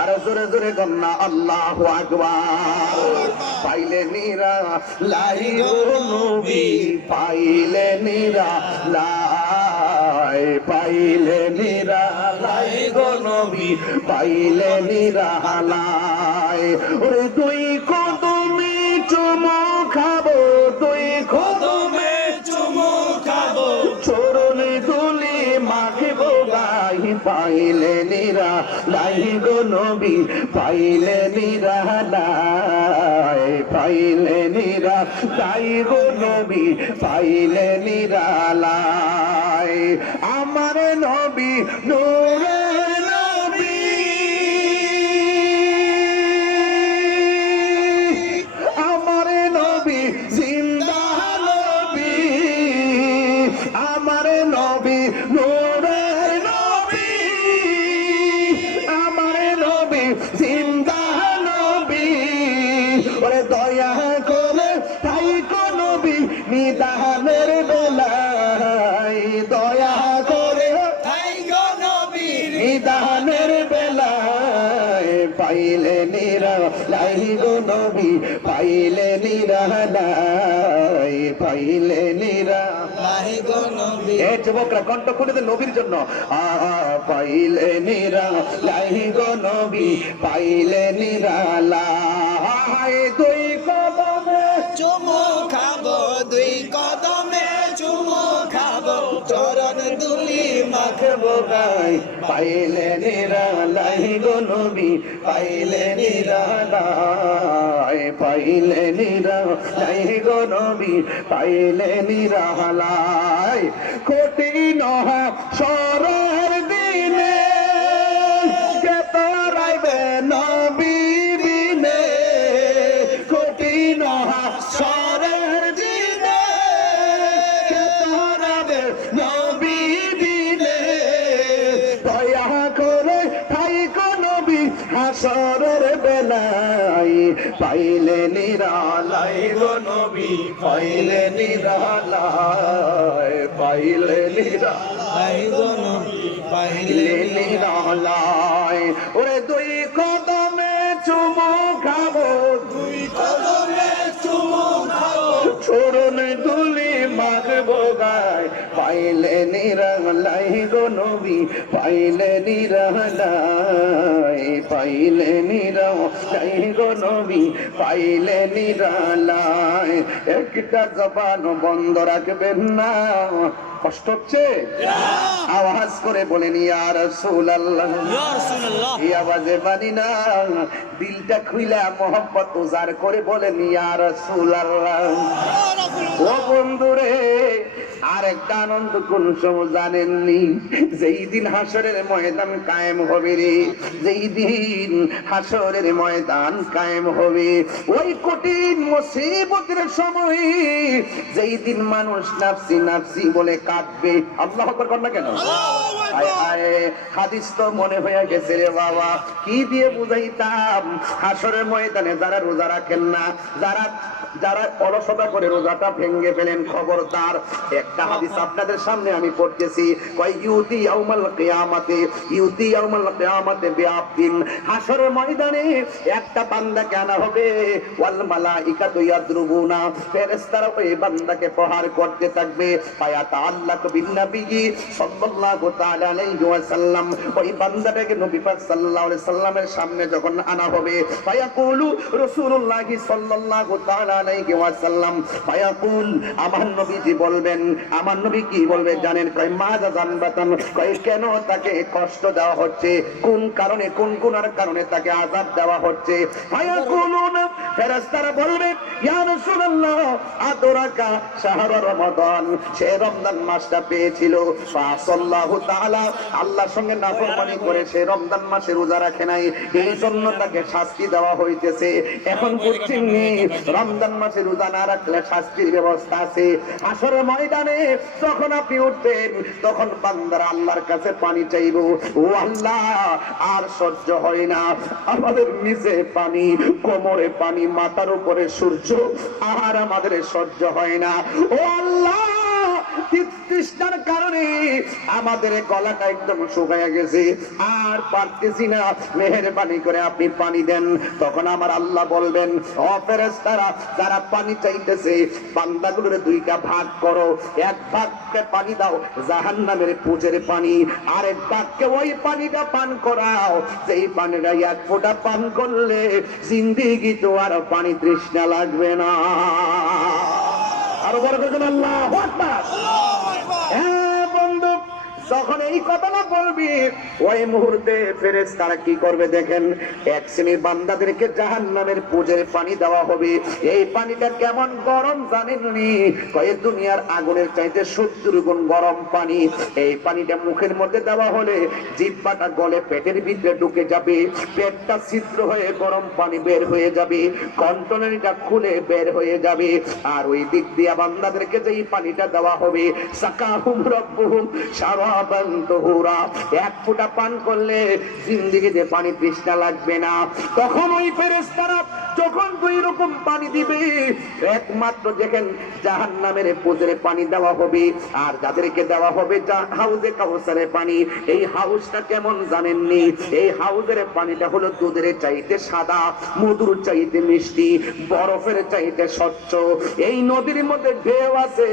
আর জোরে জোরে গন্না আল্লাহু আকবার। পাইলে নিরা লাই গো নবী, পাইলে নিরা লাই, পাইলে নিরা লাই গো নবী, পাইলে নিরা লাই। ওরে দুই কদমে চুমু খাবো, দুই কদমে চুমু খাবো, চরণ ধুলি মাখবো গাই, পাইলে নিরা লাই গো নবী, পাইলে নিরা লাই, পাইলে নিরা লাই গো নবী, পাইলে নিরা লাই। আমার নবী নূরে নবী, আমার নবী জিন্দা নবী, আমার নবী নূরে নবী, আমার নবী জিন্দা নবী। ওরে দয়া করে তাই কো নবী নিদানের বেলায়, দয়া করে তাই গো নবী নিদানের বেলায়, পাইলে নিরা লাই গো নবী, পাইলে নিরা লাই, পাইলে নিরা লাই গো নবী। এ যুবকরা কণ্ঠ খুলে দেন নবীর জন্য। পাইলে নিরা লাই গো নবী, পাইলে নিরা লাই। দুই কদমে চুমু খাবো, দুই কদমে চুমু খাবো, চরণ দুলি মাখবো গাই, পাইলে নিরা লাই গো নবী, পাইলে নিরা লাই, পাইলে নিরা লাই গো নবী, পাইলে নিরা লাই। কঠিন সরের দিনে কে তোরাইবে নবী বিনে, কঠিন সরের দিনে কে তোরাবে নবী বিনে, দয়া করে ঠাই কো নবী হাসরের বেলায়, পাইলে নিরা লাই গো নবী, পাইলে নিরা লাই, পাইলে নিরা লাই গো নবী, পাইলে নিরা লাই। ওরে দুই কদমে চুমু খাবো, দুই কদমে চুমু খাবো, চরণ ধুলি মাখবো গায়, পাইলে নিরা লাই গো নবী, পাইলে নিরা লাই, পাইলে নিরা লাই গো নবী, পাইলে নিরা লাই। একটা জবান বন্ধ রাখবেন না। কষ্ট হচ্ছে? আওয়াজ করে বলেন ইয়া রাসূলুল্লাহ, ইয়া রাসূলুল্লাহ। এই আওয়াজে মানি না, দিলটা খুইলা মোহাম্মত উজাড় করে বলেন ইয়া রাসূলুল্লাহ। ও বন্ধুরে, আর একটা আনন্দ কোন সময় জানেননি? যেই দিন হাসরের ময়দান কায়েম হবে রে, যেই দিন হাসরের ময়দান কায়েম হবে, ওই কঠিন মুসিবতের সময়, যেই দিন মানুষ নাফসি নাফসি বলে কাঁদবে। আল্লাহু আকবার কর না কেন? আয় আয়, হাদিস তো মনে হয়ে গেছে রে বাবা, কি দিয়ে বুঝাইতাম? হাসরের ময়দানে যারা রোজা রাখেন না, যারা যারা অলসতা করে রোজাটা ভেঙে ফেলেন, খবরদার। একটা হাদিস আপনাদের সামনে আমি পড়তেছি, কয় ইউতি ইয়াউমাল কিয়ামাতে, ইউতি ইয়াউমাল কিয়ামাতে বিআবদিন, হাসরের ময়দানে একটা বান্দাকে আনা হবে, ওয়াল মালাইকাতু ইয়াদরুবুনা, ফেরেশতারা ওই বান্দাকে প্রহার করতে থাকবে, ফায়াতা আল্লাহু বিন নবী সাল্লাল্লাহু তাআলা আলাইহি ওয়াসাল্লাম, ওই বান্দাটাকে নবী পাক সাল্লাল্লাহু আলাইহি সাল্লামের সামনে যখন আনা হবে, ফায়াকুলু রাসূলুল্লাহ সাল্লাল্লাহু তাআলা আলাইহি ওয়াসাল্লাম, ফায়াকুল, আমার নবীজি বলবেন, আমার নবী কি বলবে জানেন? কয় মাজা জানবাতান, কয় কেন তাকে কষ্ট দেওয়া হচ্ছে, কোন কারণে, কোন গুনার কারণে তাকে আযাব দেওয়া হচ্ছে? ফায়াকুলুন, ফেরেশতারা বলবে, ইয়া রাসূলুল্লাহ আদরাকা শাহর রমাদান, সে রমজান মাসটা পেয়েছিল, ফাসাল্লাহু তাআলা, আল্লাহর সঙ্গে নাফরমানি করে সে রমজান মাসে রোজা রাখে নাই, এই জন্য তাকে শাস্তি দেওয়া হইতেছে। এখন বুঝছেন নি, রমজান মাসে রোজা না রাখলে শাস্তির ব্যবস্থা আছে। হাসরের ময়দানে যখন আপনি উঠবেন, তখন বান্দারা আল্লাহর কাছে পানি চাইব, ও আল্লাহ আর সহ্য হয় না, আমাদের নিচে পানি, কোমরে পানি, মাথার উপরে সূর্য, আর আমাদের সহ্য হয় না, ও আল্লাহ তৃষ্ণার কারণে আমাদের গলাটা একদম শুকায় গেছে, আর পারতেছি না, মেহেরবানি করে আপনি পানি দেন। তখন আমার আল্লাহ বলবেন, ও ফেরেশতারা, যারা পানি চাইতেছে, বান্দাগুলোর দুইটা ভাগ করো, এক ভাগকে পানি দাও জাহান্নামের পুজের পানি, আরেক ভাগকে ওই পানিটা পান করাও, যেই পানিটা এক ফোঁটা পান করলে জিন্দেগি তো আর পানি তৃষ্ণা লাগবে না। আরো বড় করে আল্লাহু আকবার। হ্যাঁ বন্ধু, যখন এই কথাটা বলবি, ওই মুহূর্তে ফেরেশতারা কি করবে দেখেন, এক শ্রেণীর বান্দাদেরকে জাহান্নামের পুজের পানি দেওয়া হবে। এই পানিটা কেমন গরম জানেননি? কয়ে দুনিয়ার আগুনের চাইতে 70 গুণ গরম পানি। এই পানিটা মুখের মধ্যে দেওয়া হলে জিহ্বাটা গলে পেটের ভিতরে ঢুকে যাবে, পেটটা ছিদ্র হয়ে গরম পানি বের হয়ে যাবে, কন্টনারিটা খুলে বের হয়ে যাবে, আর ওই দিক দিয়ে বান্দাদেরকে যে পানিটা দেওয়া হবে, সাকাহুম রাব্বুহুম শারাবান তুহুরা, এক ফোঁটা পান করলে জিন্দেগিতে পানি তৃষ্ণা লাগবে না। তখন ওই ফেরেশতারা যখন দুই রকম পানি দিবে, একমাত্র দেখেন জাহান্নামের পুজের পানি দেওয়া হবে, আর যাদেরকে দেওয়া হবে হাউজে কাউসারের পানি। এই হাউসটা কেমন জানেননি? এই হাউজের পানিটা হলো দুধের চাইতে সাদা, মধুর চাইতে মিষ্টি, বরফের চাইতে স্বচ্ছ। এই নদীর মধ্যে ঢেউ আছে,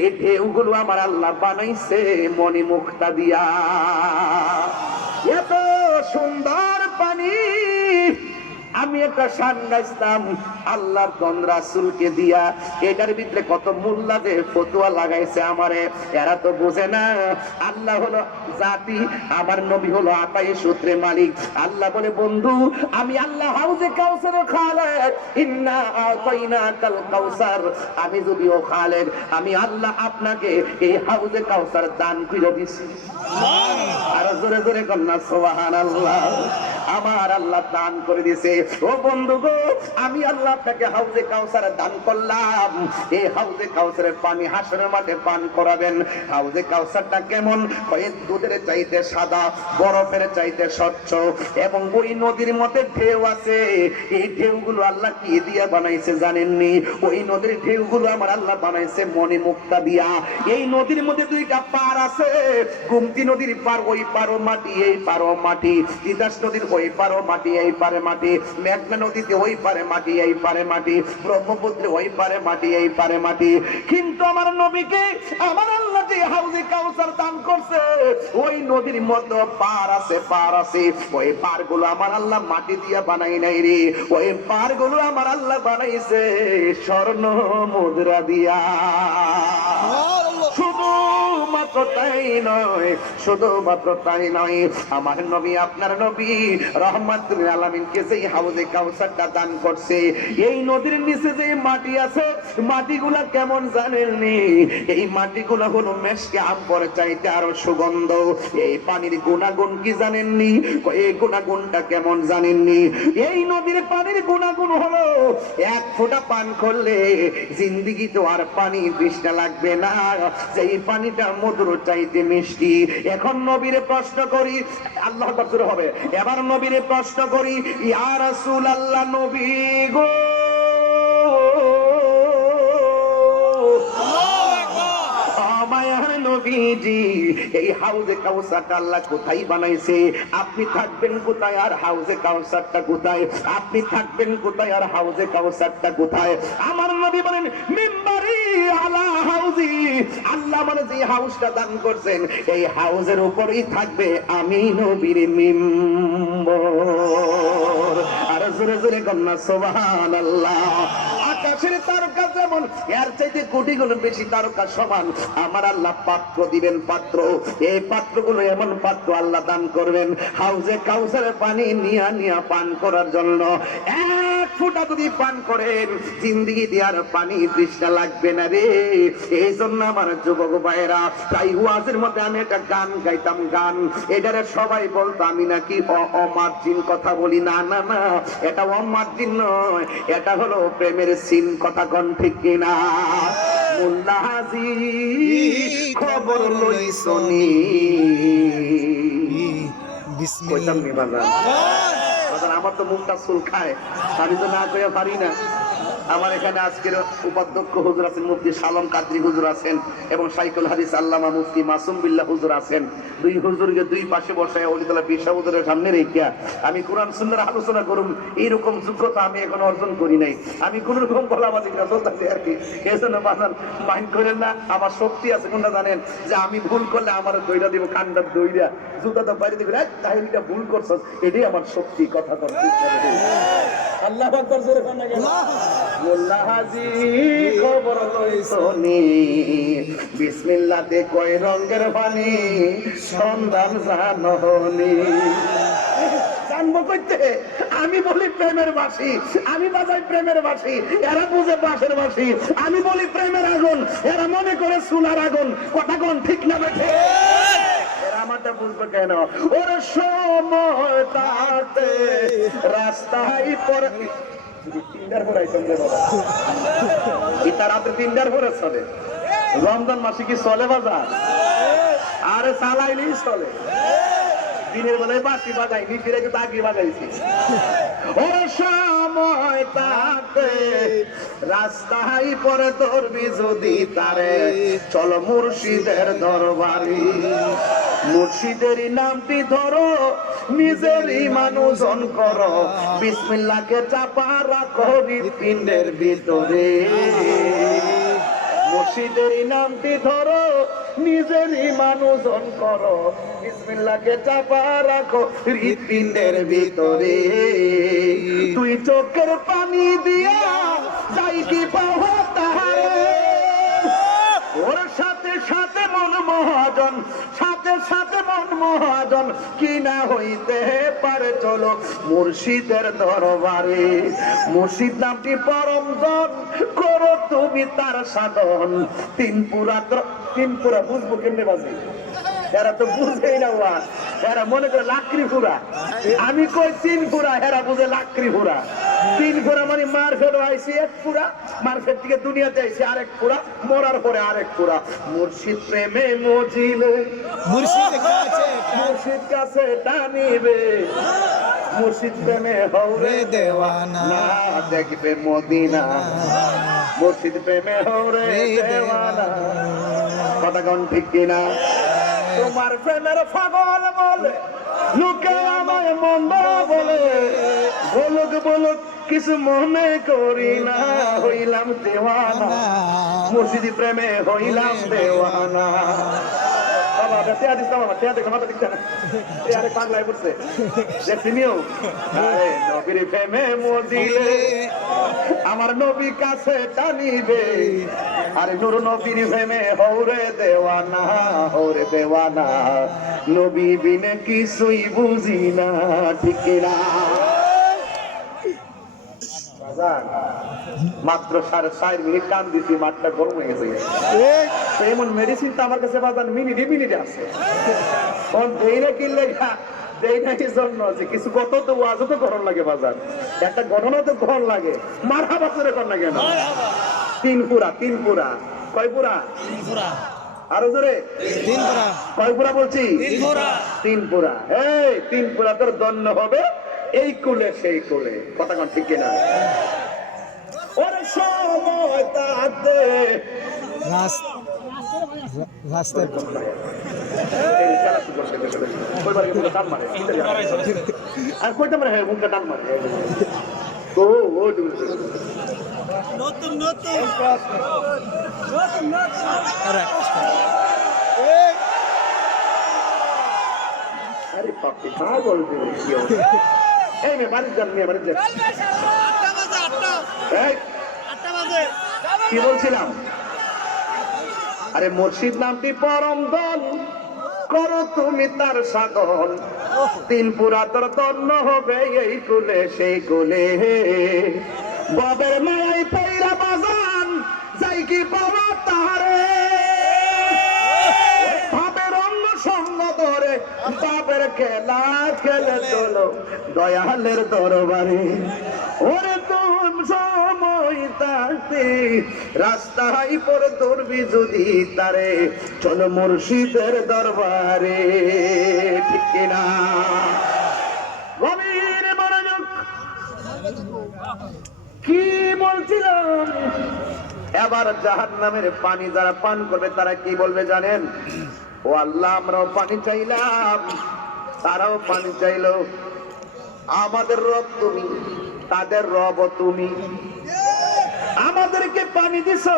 এই ঢেউগুলো আমার আল্লাহ বানাইছে মনি মুক্তা দিয়া। এত সুন্দর পানি। আমি একটা শান গাইছিলাম আল্লাহর কোন রাসূলকে দিয়া, এটার ভিতরে কত মোল্লাদের ফতোয়া লাগাইছে আমারে, এরা তো বোঝে না আল্লাহ হলো জাতি, আমার নবী হলো আতাই সূত্রে মালিক। আল্লাহ বলে, বন্ধু আমি আল্লাহ হাউজে কাউসারের খালেক, ইন্না আতাইনাকাল কাউসার, আমি যদিও খালেক, আমি আল্লাহ আপনাকে এই হাউজে কাউসার দান করে দিছি। আর জোরে জোরে কন্যা সুবহানাল্লাহ। আমার আল্লাহ দান করে দিয়েছে। ও বন্ধু গো, আমি আল্লাহ আপনাকে হাউজে কাউসার দান করলাম। এই হাউজে কাউসারের পানি হাসরের মাঠে পান করাবেন। হাউজে কাউসারটা কেমন? কয়েক দুধের চাইতে সাদা, বরফের চাইতে স্বচ্ছ, এবং ওই নদীর মধ্যে ঢেউ আছে। এই ঢেউগুলো আল্লাহ কি দিয়া বানাইছে জানেননি? ওই নদীর ঢেউগুলো আমার আল্লাহ বানাইছে মনি মুক্তা দিয়া। এই নদীর মধ্যে দুইটা পার আছে, গুমতি নদীর পার, ওই পারও মাটি, এই পারও মাটি, তিতাস নদীর ওই পারও মাটি, এই পারে মাটি, মেঘনা নদীতে ওই পারে মাটি, এই পারে মাটি, ব্রহ্মপুত্রে ওই পারে মাটি, এই পারে মাটি। কিন্তু আমার নবীকে আমার আল্লাহ যে হাউজে কাউসার দান করছে, ওই নদীর মধ্যে পার আছে, পার আছে। ওই পারগুলো আমার আল্লাহ মাটি দিয়া বানাই নাই রে, ওই পারগুলো আমার আল্লাহ বানাইছে স্বর্ণ মুদ্রা দিয়া। শুধু শুধুমাত্র তাই নয়, শুধুমাত্র তাই নয়, আমার নবী আপনার নবী রহমাতুল আলামিনকে যেই হাউজে কাউসারটা দান করছে, এই নদীর নিচে যে মাটি আছে, মাটিগুলা কেমন জানেননি? এই মাটিগুলো হলো মেশকে আম্বর চাইতে আরো সুগন্ধ। এই পানির গুণাগুণ কি জানেননি? এই গুণাগুণটা কেমন জানেননি? এই নদীর পানির গুণাগুণ হলো এক ফোঁটা পান করলে জিন্দিগি তো আর পানি তৃষ্ণা লাগবে না, যেই পানিটা মধুর চাইতে মিষ্টি। এখন নবীরে প্রশ্ন করি, আল্লাহ আকবার হবে, এবার নবীরে প্রশ্ন করি, ইয়া রাসূলুল্লাহ নবী গো, নবীজি এই হাউজে কাউসারটা আল্লাহ কোথায় বানাইছে? আপনি থাকবেন কোথায় আর হাউজে কাউসারটা কোথায়? আপনি থাকবেন কোথায় আর হাউজে কাউসারটা কোথায়? আমার নবী বলেন মিম্বারি আলা হাউজি, আল্লাহ মানে যে হাউজটা দান করছেন এই হাউজের উপরেই থাকবে আমি নবীর মিম্বর। আর জোরে জোরে কন্যা সুবহানাল্লাহ। আকাশের তারকা যেমন এর চাইতে কোটি গুণ বেশি তারকা সমান আমার আল্লাহ পাত্র দিবেন, পাত্র। এই পাত্রগুলো এমন পাত্র আল্লাহ দান করবেন হাউজে কাউসারের পানি নিয়া নিয়া পান করার জন্য। এক ফোঁটা যদি পান করেন জিন্দিগি দিয়ার পানি তৃষ্ণা লাগবে না রে। এই জন্য আমার যুবক ভাইয়েরা, তাই ওয়াজের মধ্যে আমি একটা গান গাইতাম, গান এটারে সবাই বলতো আমি নাকি অমার্জিন কথা বলি। না না না, এটা অমার্জিন নয়, এটা হলো প্রেমের সিন। কথা কোন ঠিক কিনা? মোল্লা হাজি খবর লইছনি, কইতাম নি বাজার, আমার তো মুখটা চুল খায়, আমি তো না কইয়া পারি না। আমার এখানে আজকের উপাধ্যক্ষ হুজুর আছেন, মুফতি সালাম কাদরি হুজুর আছেন এবং শাইখুল হাদিস আল্লামা মুফতি মাসুম বিল্লাহ হুজুর আছেন। দুই হুজুরকে দুই পাশে বসায় ওলিতলা পীর সাহেব হুজুরের সামনে রেখে আমি কোরআন সুন্নাহর আলোচনা করুম, এইরকম যোগ্যতা আমি এখন অর্জন করি নাই। আমি কোন রকম বলাবাজি না চলতেছি আর কি। এই জন্য বাজান মাইন্ড করেন না। আমার শক্তি আছে কোনটা জানেন? যে আমি ভুল করলে আমার দইরা দিব, কান্ডার দইরা জুতাটা বাইরে দিবে, তাহিরিটা ভুল করছ, এটাই আমার শক্তি। কথা কর আল্লাহ আকবার জোরে কোন না কেন? মোল্লা হাজি খবর লইছনি, বিসমিল্লাহতে কয় রঙের পানি সন্ধান জাননি। জানবো কইতে? আমি বলি প্রেমের বাঁশি, আমি বাজাই প্রেমের বাঁশি, এরা বুঝে বাঁশের বাঁশি। আমি বলি প্রেমের আগুন, এরা মনে করে চুলার আগুন। কথা কোন ঠিক না বেঠে? আমারটা বুঝবে কেন? ওর সময় তাতে রাস্তায় পরে তিনটার পর আইতাম রে বাবা, এটা রাত্রে তিনটার পরে চলে। রমজান মাসে কি চলে বাজার? আরে চালাইলেই চলে। দিনের বেলায় বাঁশি বাজাইনি, ফিরে কিন্তু আগে বাজাইছি। ও সময় তাতে রাস্তায় পরে ধরবি যদি তারে, চলো মুর্শিদের দরবারি। মুর্শিদেরই নামটি ধরো, নিজেরই মানুষজন করো, বিসমিল্লাহকে চাপা রাখো হৃৎপিণ্ডের ভিতরে। মুর্শিদেরই নামটি ধরো, নিজেরই মানুষজন করো, বিসমিল্লাহকে চাপা রাখো হৃৎপিণ্ডের ভিতরে। তুই চোখের পানি দিয়া যাই কি পাওয়া তাহারে, ওর সাথে সাথে মন মহাজন, সাথে সাথে মন মহাজন, কি না হইতে পারে চলো মুর্শিদের দরবারে। মুর্শিদ নামটি পরম জন, করো তুমি তার সাধন। তিন পুরা বুঝবো কেমনে বাজে? এরা তো বুঝেই না, এরা মনে করে লাকড়ি ফুরা। আমি কই তিন ফুরা, এরা বুঝে লাকড়ি ফুরা। তিন ফুরা মানে মারফেট আইসি এক ফুরা, মারফেট থেকে দুনিয়াতে আইসি আরেক ফুরা, মরার পরে আরেক ফুরা। মুর্শিদ প্রেমে মজিলে, মুর্শিদ কাছে টানিবে, মুর্শিদ প্রেমে হৌরে দেওয়ানা, দেখবে মদিনা। মুর্শিদ প্রেমে হৌরে দেওয়ানা। কথা কোন ঠিক কিনা? তোমার প্রেমের পাগল বলে লোকে আমায় মন্দ বলে, বলুক বলুক কিছু মনে করি না, হইলাম দেওয়ানা। মুর্শিদি প্রেমে হইলাম দেওয়ানা। টেয়া দিস আমার টেয়া দেখে মাথা দিচ্ছে না এই আরে পাগলায় পড়ছে দেখছিনিও আরে নবীর প্রেমে মজিলে আমার নবী কাছে টানিবে আরে নূর নবীর প্রেমে হৌরে দেওয়ানা নবী বিনে কিছুই বুঝি না ঠিক না মাত্র 4.5 মিনিট টান দিচ্ছি মাঠটা গরম হয়ে গেছে তো এমন মেডিসিন তো আমার কাছে বাজান মিনিটে আছে কোন দেই না কিনলে দেই না কি জন্য যে কিছু কত তো ওয়াজও তো গরম লাগে বাজার একটা ঘটনা তো গরম লাগে মারহাবা করে কর না কেন তিন পুরা কয় পুরা আরো জোরে কয় পুরা বলছি তিন পুরা এই তিন পুরা তোর দন্য হবে এই কুলে সেই কুলে কথা কোন ঠিক কিনা ওরে সময় তাতে রাস্তায় আর কয়টা মারে হ্যাঁ মুখটা টান মারে ও নতুন আরে পাপি পাগল এই মে বাড়ি যান এই কি বলছিলাম আরে মুর্শিদ নামটি পরম দল করো তুমি তার সাধন তিন পুরা তোর দন্য হবে এই কুলে সেই কুলে বাবের মায়াই পাইরা বাজান যাই কি পাওয়া তারে ভাবের অন্য সঙ্গ ধরে বাবের খেলা খেলে চলো দয়ালের দরবারে ওরে তুম সময় তাতে রাস্তায় পরে ধরবি যদি তারে চলো মুর্শিদের দরবারে ঠিক কিনা গভীর মনোযোগ কি বলছিলাম এবার জাহান্নামের পানি যারা পান করবে তারা কি বলবে জানেন ও আল্লাহ আমরাও পানি চাইলাম তারাও পানি চাইলো আমাদের রব তুমি তাদের রব তুমি আমাদেরকে পানি দিছো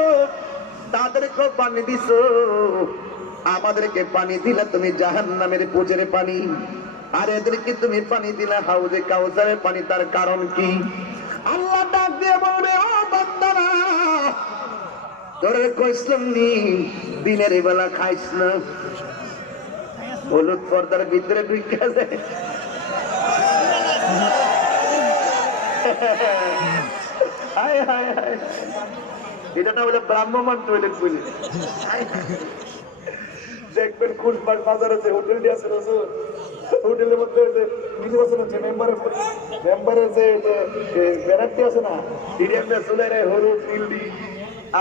তাদেরকেও পানি দিছো আমাদেরকে পানি দিলে তুমি জাহান্নামের পুজোর পানি আর এদেরকে তুমি পানি দিলে হাউজে কাউসারের পানি তার কারণ কি আল্লাহ ডাক দিয়ে বলবে ও বান্দারা তোরে কইছিলাম নি দিনের বেলা খাইস না হলুদ পর্দার ভিতরে ঢুকে যায় এটা বলে ব্রাহ্মণ টয়লেট বলি দেখবেন খুশবাগ বাজারে যে হোটেলটি আছে হোটেলের মধ্যে যে নির্বাচন হচ্ছে মেম্বারের যে ব্যানারটি আছে না ইডিএমটা চলে রে হলুদ নীলদি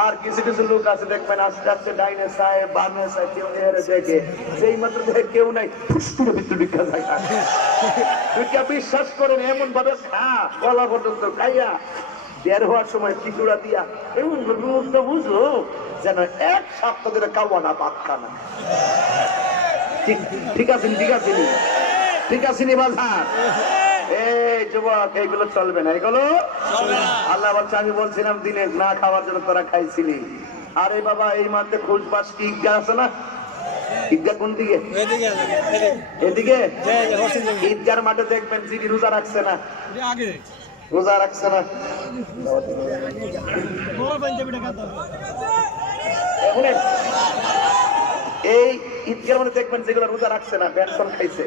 আর কিছু কিছু লোক আছে দেখবেন আস্তে আস্তে ডাইনে চায় বামে চায় কেউ এর দেখে যেই মাত্র দেখে কেউ নাই ফুসফুরে ভিতরে ঢুকা যায় তুই বিশ্বাস করেন এমন ভাবে খা গলা পর্যন্ত খাইয়া বের হওয়ার সময় খিচুড়া দিয়া এমন লোকটা বুঝলো যেন এক সপ্তাহ ধরে খাওয়া না ভাত খানা ঠিক আছে বাজার এই যুবক এইগুলো চলবে না এগুলো আল্লাহ বাচ্চা আমি বলছিলাম দিনে না খাওয়ার জন্য তোরা খাইছিলি আরে বাবা এই মাঠে খুশবাস কি ঈদগাহ আছে না ঈদগাহ কোন দিকে এদিকে ঈদগার মাঠে দেখবেন যিনি রোজা রাখছে না রোজা রাখছে না এই ঈদগার মধ্যে দেখবেন যেগুলো রোজা রাখছে না বেনসন খাইছে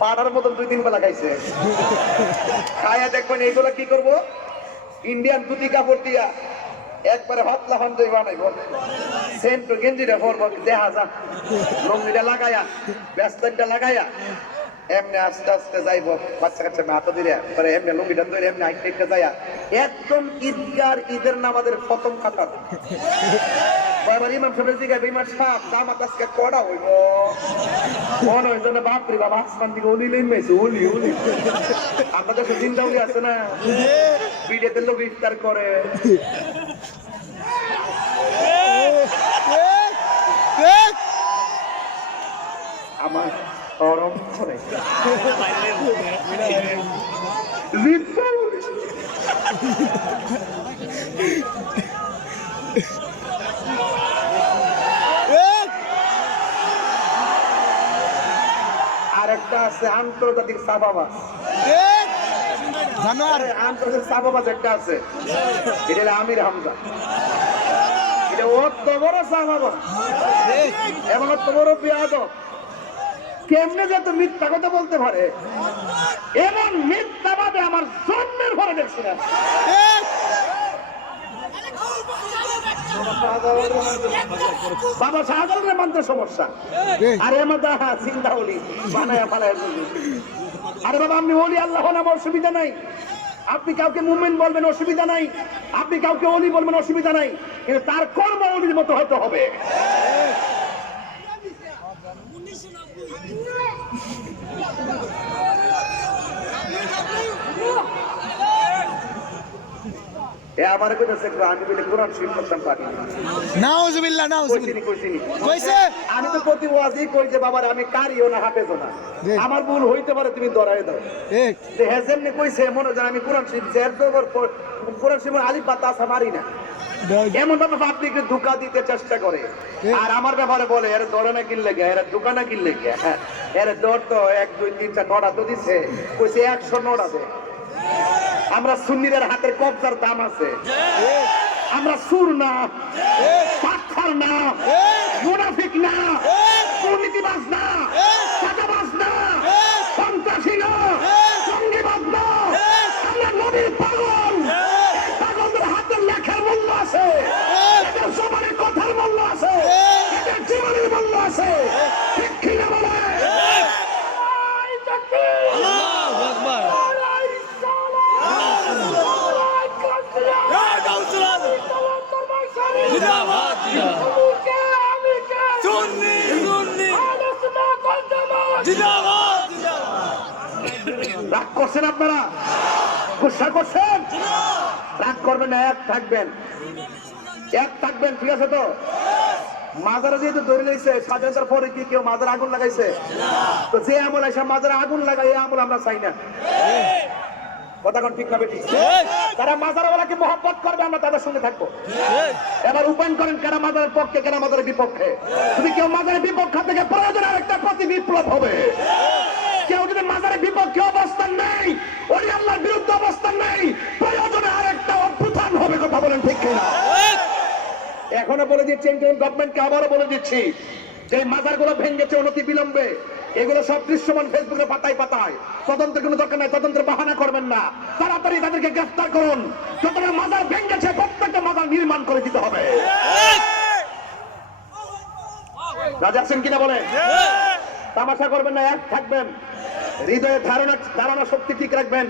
পাড়ার মতন 2-3 বেলা খাইছে খাইয়া দেখবেন এইগুলো কি করবো ইন্ডিয়ান ধুতি কাপড় দিয়া একবারে হাতলা হন্দই বানাইব সেন্ট গেঞ্জিটা পরব দেখা যা লুঙ্গিটা লাগাইয়া ব্যস্তটা লাগাইয়া এমনি আস্তে আস্তে যাইব বাচ্চা কাচ্চা হাতে ধরে পরে এমনি লুঙ্গিটা ধরে এমনি হাইটে যাইয়া একদম ঈদের নামাজের প্রথম কাতার এবার ইমাম সাহেবের দিকে ইমাম সাহেব জামাত আজকে কড়া হইব মনে হয় যেন বাপরে বাবা আসমান দিকে উলি লেমেছে উলি আমরা দেশে চিন্তা উলি আছে না বিডেতে লোক ইফতার করে আমার গরম করে একটা আছে আন্তর্জাতিক সাফাবাজ। জানোয়ার আন্তর্জাতিক সাফাবাজ একটা আছে, এটা হলো আমির হামজা। এটা অত বড় সাফাবাজ এবং অত বড় বেয়াদব, কেমনে যে তো মিথ্যা কথা বলতে পারে, এমন মিথ্যাবাদে আমার জন্মের ঘরে দেখছি না। বাবা শাহজালালের মানতে সমস্যা, আর এমন চিন্তা হলি বানায় ফালায়। আরে বাবা আপনি ওলি আল্লাহ নাম, অসুবিধা নাই। আপনি কাউকে মুমিন বলবেন, অসুবিধা নাই। আপনি কাউকে ওলি বলবেন, অসুবিধা নাই। কিন্তু তার কর্ম ওলির মতো হয়তো হবে। আমার কইতেছে আমি বলে কোরআন শরীফ করতাম পারি না। নাউজুবিল্লাহ নাউজুবিল্লাহ কইছিনি কইছে আমি তো প্রতি ওয়াজই কই যে বাবার আমি কারিও না হাফেজও না, আমার ভুল হইতে পারে, তুমি ধরায় দাও। ঠিক যে হেজেমনে কইছে মনে হয় আমি কোরআন শরীফ জের দবর কোরআন শরীফের আলিফ বা তাসা মারি না, এমন ভাবে পাবলিককে ধোঁকা দিতে চেষ্টা করে। আর আমার ব্যাপারে বলে এর দরে না কিনলে গিয়া, এর দোকানে কিনলে গিয়া, এর দর তো 1 2 3 4 নটা তো দিছে, কইছে 100 নটা দে। আমরা সুন্নিদের হাতের কবজার দাম আছে, আমরা সুর না, পাথর না, মুনাফিক না, দুর্নীতিবাজ না, চাঁদাবাজ না, সন্ত্রাসী না, জঙ্গিবাদ না, আমরা নবীর পাগল। এই পাগলদের হাতের লেখার মূল্য আছে, এদের জবানের কথার মূল্য আছে, এদের জীবনের মূল্য আছে, ঠিক কিনা বলে? আল্লাহু আকবার জিন্দাবাদ সুন্নি সুন্নি জিন্দাবাদ রাগ করছেন আপনারা, গুসা করছেন, রাগ করবেন না, এক থাকবেন, এক থাকবেন, ঠিক আছে তো? মাজারে যেহেতু ধরে নিয়েছে, স্বাধীনতার পরে কি কেউ মাজারে আগুন লাগাইছে? তো যে আমল এসে মাজারে আগুন লাগাই, এই আমল আমরা চাই না। কথা কোন ঠিক না বেটি? তারা মাজারওয়ালাকে মহব্বত করবে, আমরা তাদের সঙ্গে থাকবো। এবার উপায়ন করেন কারা মাজারের পক্ষে, কারা মাজারের বিপক্ষে। যদি কেউ মাজারের বিপক্ষে থেকে প্রয়োজন আরেকটা প্রতি বিপ্লব হবে। কেউ যদি মাজারের বিপক্ষে অবস্থান নেই, ওলি আল্লাহর বিরুদ্ধে অবস্থান নেই, প্রয়োজনে আরেকটা অভ্যুত্থান হবে। কথা বলেন ঠিক কিনা? এখনো বলে দিচ্ছি, ইন্ডিয়ান গভর্নমেন্টকে আবারও বলে দিচ্ছি, যে মাজারগুলো ভেঙেছে অনতি বিলম্বে, এগুলো সব দৃশ্যমান ফেসবুকে পাতায় পাতায়। তদন্তের কোনো দরকার নাই, তদন্তের বাহানা করবেন না, তাড়াতাড়ি তাদেরকে গ্রেফতার করুন। যতটা মাজার ভেঙেছে প্রত্যেকটা মাজার নির্মাণ করে দিতে হবে। রাজা আছেন কিনা বলেন? তামাশা করবেন না, এক থাকবেন, হৃদয়ে ধারণা শক্তি ঠিক রাখবেন,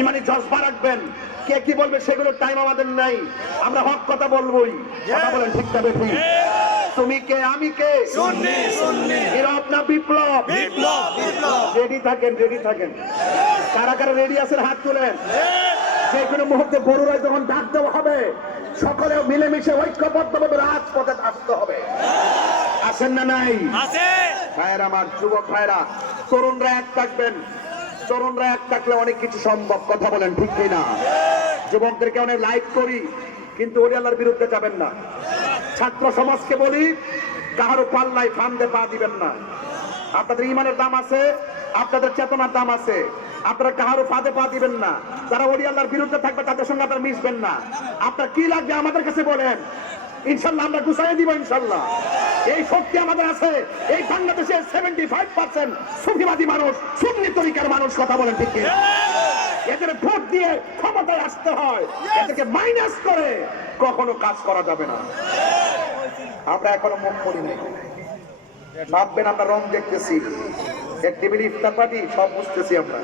ইমানি জজবা রাখবেন। কে কি বলবে সেগুলোর টাইম আমাদের নাই, আমরা হক কথা বলবোই। কথা বলেন ঠিক না বেশি? তুমি কে, আমি কে, সুন্নি সুন্নি নীরব না বিপ্লব? বিপ্লব বিপ্লব রেডি থাকেন, রেডি থাকেন। কারা কারা রেডি আছেন হাত তুলেন। যে কোনো মুহূর্তে বড়রাই যখন ডাক দেওয়া হবে, সকলে মিলেমিশে ঐক্যবদ্ধভাবে রাজপথে আসতে হবে। আছেন না নাই? আছে ভাইয়েরা আমার, যুবক ভাইরা, তরুণরা এক থাকবেন। তরুণরা এক থাকলে অনেক কিছু সম্ভব। কথা বলেন ঠিক কিনা? যুবকদেরকে অনেক লাইক করি, কিন্তু ওলি আল্লাহর বিরুদ্ধে যাবেন না। ছাত্র সমাজকে বলি, কাহারও পাল্লাই ফান্দে পা দিবেন না। আপনাদের ইমানের দাম আছে, আপনাদের চেতনার দাম আছে, আপনারা কাহারও ফাঁদে পা দিবেন না। যারা ওলি আল্লাহর বিরুদ্ধে থাকবে তাদের সঙ্গে আপনারা মিশবেন না। আপনার কি লাগবে আমাদের কাছে বলেন, ইনশাল্লাহ আমরা গুছাই দিব। ইনশাল্লাহ এই শক্তি আমাদের আছে। এই বাংলাদেশের 75% সুফিবাদী মানুষ, সুন্নি তরিকার মানুষ। কথা বলেন ঠিক কিনা? এদের ভোট দিয়ে ক্ষমতায় আসতে হয়, এদেরকে মাইনাস করে কখনো কাজ করা যাবে না। আমরা এখনো মুখ করি নাই, ভাববেন আমরা রং দেখতেছি, এক টেবিল ইফতার পার্টি, সব বুঝতেছি আমরা।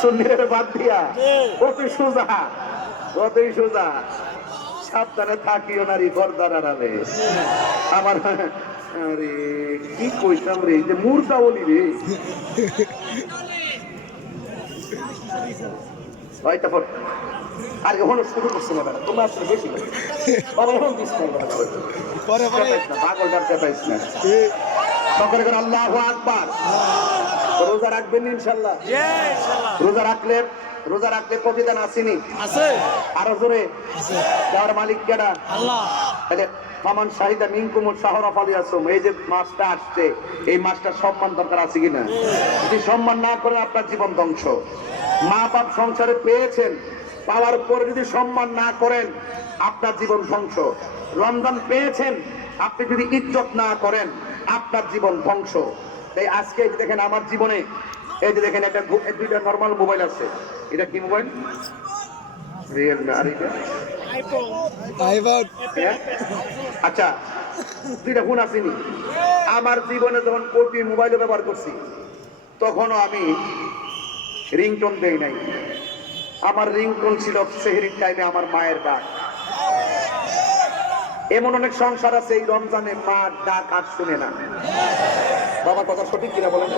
সুন্নিদের বাদ দিয়া কতই সোজা, কতই সোজা। সাবধানে থাকিও নারী পর্দার আড়ালে। আমার আরে কি কইতাম রে, যে মুর্দা বলি রে। তারপর আর এখনো শুরু করছে না, তোমরা আসলে বেশি বাবা এখন দিস পরে পরে পাগল ডাক্তার পাইস না। সকলে করে আল্লাহু আকবার। রোজা রাখবেন ইনশাল্লাহ? রোজা রাখলে প্রতিদান আসেনি? আছে আরো জোরে। যাওয়ার মালিক কেডা? আল্লাহ। তাহলে ফামান শাহিদা মিনকুমুল শাহরা ফালিয়াসুম, এই যে মাসটা আসছে, এই মাসটার সম্মান দরকার আছে কিনা? যদি সম্মান না করেন আপনার জীবন ধ্বংস। মা বাপ সংসারে পেয়েছেন, পাওয়ার পরে যদি সম্মান না করেন আপনার জীবন ধ্বংস। রমজান পেয়েছেন, আপনি যদি ইজ্জত না করেন আপনার জীবন ধ্বংস। তাই আজকে এই যে দেখেন আমার জীবনে, এই যে দেখেন একটা দুইটা নর্মাল মোবাইল আছে। এটা কি মোবাইল? রিয়েল না, আর এটা আইবট হ্যাঁ? আচ্ছা, দুইটা ফোন আসেনি। আমার জীবনে যখন কোটি মোবাইল ব্যবহার করছি তখনও আমি রিংটোন দেই নাই। আমার রিংটোন ছিল সেহরির টাইমে আমার মায়ের ডাক। এমন অনেক সংসার আছে এই রমজানে মার ডাক আর শুনে না। বাবা কথা সঠিক কিনা বলেন?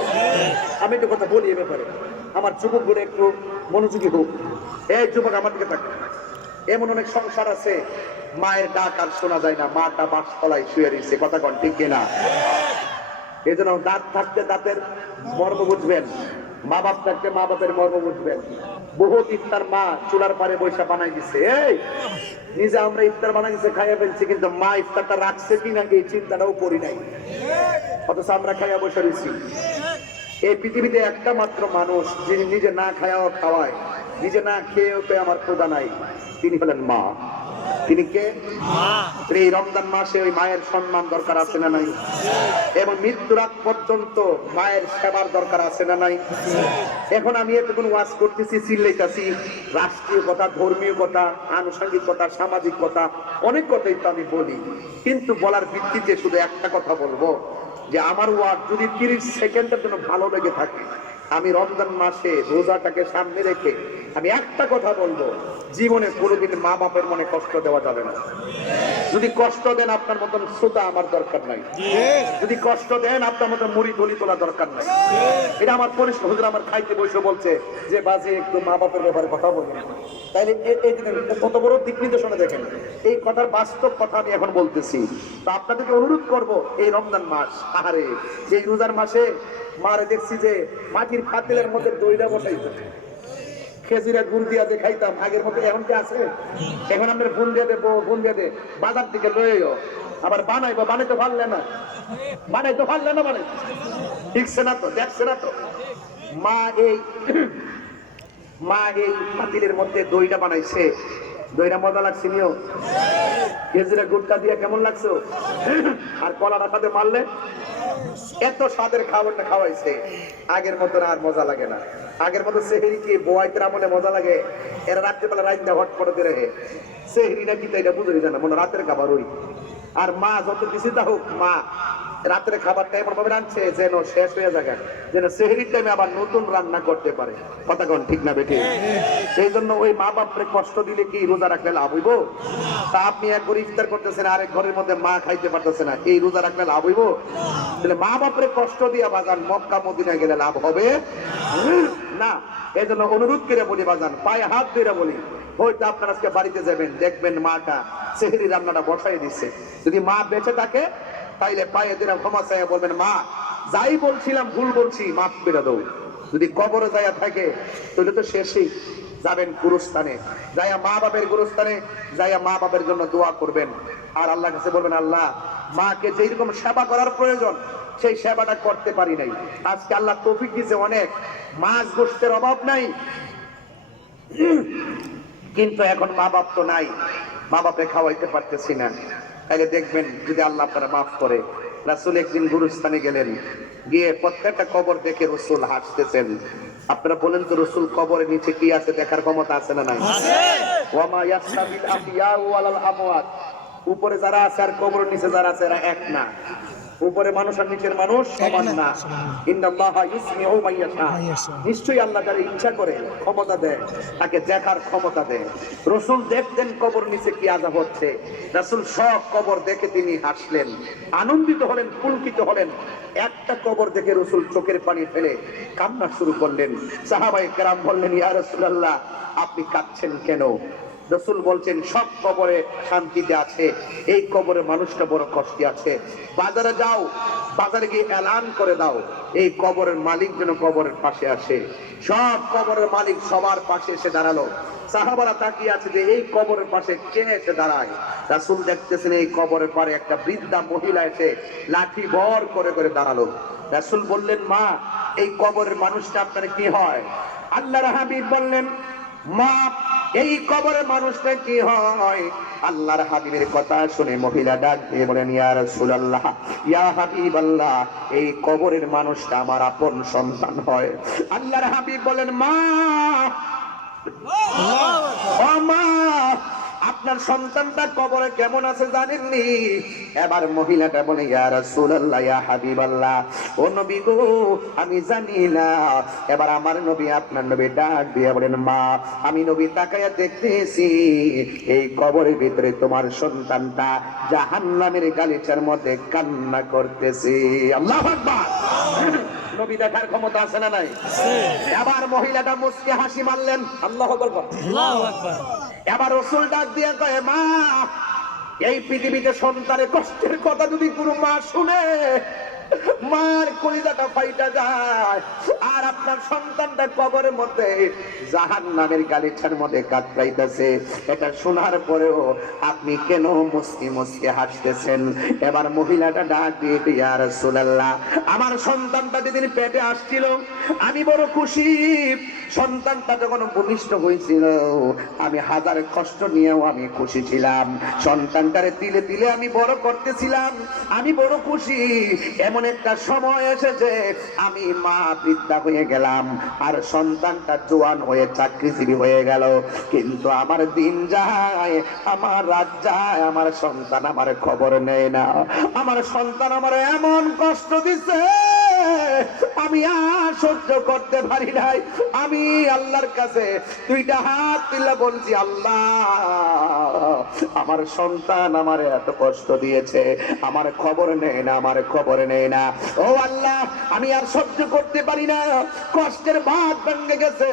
আমি একটু কথা বলি এ ব্যাপারে, আমার যুবক গুলো একটু মনোযোগী হোক। এই যুবক আমার দিকে থাক। এমন অনেক সংসার আছে মায়ের ডাক আর শোনা যায় না, মাটা বাসতলায় শুয়ে রয়েছে। কথা কন ঠিক কিনা? এই জন্য দাঁত থাকতে দাঁতের মর্ম বুঝবেন, মা বাপ থাকতে মা বাপের মর্ম বুঝবেন। বহুত ইফতার মা চুলার পারে বৈশা বানাই দিছে। এই নিজে আমরা ইফতার বানাই দিছে, খাইয়া ফেলছি, কিন্তু মা ইফতারটা রাখছে কিনা এই চিন্তাটাও করি নাই, অথচ আমরা খাইয়া বসে রয়েছি। এই পৃথিবীতে একটা মাত্র মানুষ যিনি নিজে না খায়াও খাওয়ায়, নিজে না খেয়েও তো আমার ক্ষুধা নাই, তিনি হলেন মা। তিনি কে? এই রমজান মাসে ওই মায়ের সম্মান দরকার আছে না নাই? এবং মৃত্যুর আগ পর্যন্ত মায়ের সেবার দরকার আছে না নাই? এখন আমি এতক্ষণ ওয়াজ করতেছি, চিল্লাইতেছি, রাষ্ট্রীয় কথা, ধর্মীয় কথা, আনুষঙ্গিক কথা, সামাজিক কথা, অনেক কথাই তো আমি বলি, কিন্তু বলার ভিত্তিতে শুধু একটা কথা বলবো যে আমার ওয়াজ যদি 30 সেকেন্ডের জন্য ভালো লেগে থাকে, আমি রমজান মাসে রোজাটাকে সামনে রেখে আমি একটা কথা বলবো, জীবনে কোনোদিন মা বাপের মনে কষ্ট দেওয়া যাবে না। যদি কষ্ট দেন আপনার মতন শ্রোতা আমার দরকার নাই, যদি কষ্ট দেন আপনার মতন মুড়ি গলি তোলা দরকার নাই। এটা আমার পরিষ্কার। হুজুর আমার খাইতে বসে বলছে যে বাজে একটু মা বাপের ব্যাপারে কথা বলবেন, তাইলে এই কত বড় দিক নির্দেশনা দেখেন। এই কথার বাস্তব কথা আমি এখন বলতেছি। তো আপনাদেরকে অনুরোধ করব, এই রমজান মাস, আহারে এই রোজার মাসে মারে দেখছি যে মাটির পাতিলের মধ্যে দইটা বসাইছে, খেজুরে গুড় দিয়া যে খাইতাম আগের মতো এখন কি আছে? এখন আমরা ফোন দিয়ে দেবো, ফোন দিয়ে দে বাজার থেকে লইও, আবার বানাইবো, বানাইতে পারলে না, বানাইতে পারলে না, বানাই ঠিকছে না তো, দেখছে না তো। মা এই পাতিলের মধ্যে দইটা বানাইছে, দইটা মজা লাগছে নিও, খেজুরে গুড়টা দিয়ে কেমন লাগছে, আর কলা রাখাতে মারলে এত স্বাদের খাবারটা খাওয়াইছে, আগের মতো আর মজা লাগে না। আগের মতো সেহরি কি বোয়াইতে আমলে মজা লাগে, এরা রাত্রিবেলা রাইন্দা হট করে দিয়ে রাখে, সেহরি না কি এটা বুঝে জানা মনে রাতের খাবার ওই। আর মা যত কিছু তা হোক, মা রাতের খাবারটা এমন ভাবে রাঁধছে যেন শেষ হয়ে যায়, যেন সেহরির টাইমে আবার নতুন রান্না করতে পারে। কথা কোন ঠিক না বেঠে? সেই জন্য ওই মা বাপরে কষ্ট দিলে কি রোজা রাখলে লাভ হইব? তা আপনি এক ঘরে ইফতার করতেছেন, আরেক ঘরের মধ্যে মা খাইতে পারতেছে না, এই রোজা রাখলে লাভ হইব? তাহলে মা বাপরে কষ্ট দিয়া বাজান মক্কা মদিনা গেলে লাভ হবে না। এই জন্য অনুরোধ করে বলি বাজান, পায়ে হাত ধরে বলি, হয়তো আপনার আজকে বাড়িতে যাবেন, দেখবেন মাটা সেহরি রান্নাটা বসাই দিচ্ছে। যদি মা বেঁচে থাকে তাইলে পায়ে দিলাম ক্ষমা চাইয়া বলবেন, মা যাই বলছিলাম ভুল বলছি, মাফ করে দাও। যদি কবরে যাইয়া থাকে তাহলে তো শেষই, যাবেন গুরুস্থানে, যাইয়া মা বাপের গুরুস্থানে যাইয়া মা বাপের জন্য দোয়া করবেন, আর আল্লাহর কাছে বলবেন, আল্লাহ মাকে যেই রকম সেবা করার প্রয়োজন সেই সেবাটা করতে পারি নাই, আজকে আল্লাহ তৌফিক দিয়েছে, অনেক মাছ গোশতের অভাব নাই, কিন্তু এখন মা বাপ তো নাই, মা বাপে খাওয়াইতে পারতেছি না। তাইলে দেখবেন যদি আল্লাহ আপনারা মাফ করে। রাসূল একদিন গুরুস্থানে গেলেন, গিয়ে প্রত্যেকটা কবর দেখে রসুল হাসতেছেন। আপনারা বলেন তো, রসুল কবরের নিচে কি আছে দেখার ক্ষমতা আছে না নাই? ওয়ামা ইয়াসতাবিল আহইয়াউ ওয়ালাল আমওয়াত, উপরে যারা আছে আর কবরের নিচে যারা আছে এরা এক না। উপরে মানুষ আর নিচের মানুষ সমান না। ইন্নাল্লাহা ইউসমিউ মান ইয়াশা, নিশ্চয়ই আল্লাহ যার ইচ্ছা করে ক্ষমতা দেয়, তাকে দেখার ক্ষমতা দেয়। রাসূল দেখতেন কবর নিচে কি আযাব হচ্ছে, রাসূল সব কবর দেখে তিনি হাসলেন, আনন্দিত হলেন, পুলকিত হলেন। একটা কবর দেখে রাসূল চোখের পানি ফেলে কান্না শুরু করলেন। সাহাবায়ে কেরাম বললেন, ইয়া রাসূলুল্লাহ আপনি কাঁদছেন কেন? রাসূল বলছেন সব কবরে শান্তিতে আছে, এই কবরের মানুষটা বড় কষ্টে আছে। বাজারে যাও, বাজারে গিয়ে এলান করে দাও এই কবরের মালিক যেন কবরের পাশে আসে। সব কবরের মালিক সবার পাশে এসে দাঁড়ালো। সাহাবারা তাকিয়ে আছে যে এই কবরের পাশে কে এসে দাঁড়ায়। রাসূল দেখতেছেন এই কবরের পারে একটা বৃদ্ধা মহিলা এসে লাঠি ভর করে করে দাঁড়ালো। রাসূল বললেন, মা, এই কবরের মানুষটা আপনার কি হয়? আল্লাহর হাবিব বললেন, মা, এই কবরের মানুষটা কি হয়? আল্লাহর হাবিবের কথা শুনে মহিলা ডাক দিয়ে বলেন, ইয়া রাসূলুল্লাহ, ইয়া হাবিবাল্লাহ, এই কবরের মানুষটা আমার আপন সন্তান হয়। আল্লাহর হাবিব বলেন, মা, ও মা, আপনার সন্তানটা কবরে কেমন আছে জানেননি? এবার মহিলাটা বলে, ইয়া রাসূলুল্লাহ, ইয়া হাবিবাল্লাহ, ও নবী গো, আমি জানি না। এবার আমার নবী, আপনার নবী ডাক দিয়ে বলেন, মা, আমি নবী তাকায়া দেখতেছি এই কবরের ভিতরে তোমার সন্তানটা জাহান্নামের গালিচার মধ্যে কান্না করতেছে। আল্লাহু আকবার। নবী দেখার ক্ষমতা আছে না নাই? এবার মহিলাটা মুচকি হাসি মারলেন। আল্লাহু আকবার। আল্লাহু আকবার। এবার রাসূল ডাক দিয়ে কয়, মা, এই পৃথিবীতে সন্তানের কষ্টের কথা যদি কোনো মা শুনে, মার কলিজাটা ফাইটা যায়। আর আপনার সন্তানটা কবরের মধ্যে জাহান্নামের গালিচার মধ্যে কাতরাইতেছে, এটা শোনার পরেও আপনি কেন মুস্কি মুস্কি হাসতেছেন? এবার মহিলাটা ডাক দিয়ে, ইয়া রাসূলুল্লাহ, আমার সন্তানটা যেদিন পেটে আসছিল আমি বড় খুশি। সন্তানটা যখন ভূমিষ্ঠ হয়েছিল আমি হাজার কষ্ট নিয়েও আমি খুশি ছিলাম। সন্তানটারে তিলে তিলে আমি বড় করতেছিলাম, আমি বড় খুশি। এমন একটা সময় এসেছে আমি মা বৃদ্ধা হয়ে গেলাম আর সন্তানটা জোয়ান হয়ে চাকরিজীবী হয়ে গেল, কিন্তু আমার দিন যায়, আমার রাত যায়, আমার সন্তান আমার খবর নেয় না। আমার সন্তান আমার এমন কষ্ট দিচ্ছে আমি আর সহ্য করতে পারি নাই। আমি আল্লাহর কাছে দুইটা হাত তুলে বলছি, আল্লাহ, আমার সন্তান আমার এত কষ্ট দিয়েছে, আমার খবর নেই না, আমার খবর নেই না। ও আল্লাহ, আমি আর সহ্য করতে পারি না, কষ্টের বাঁধ ভেঙে গেছে।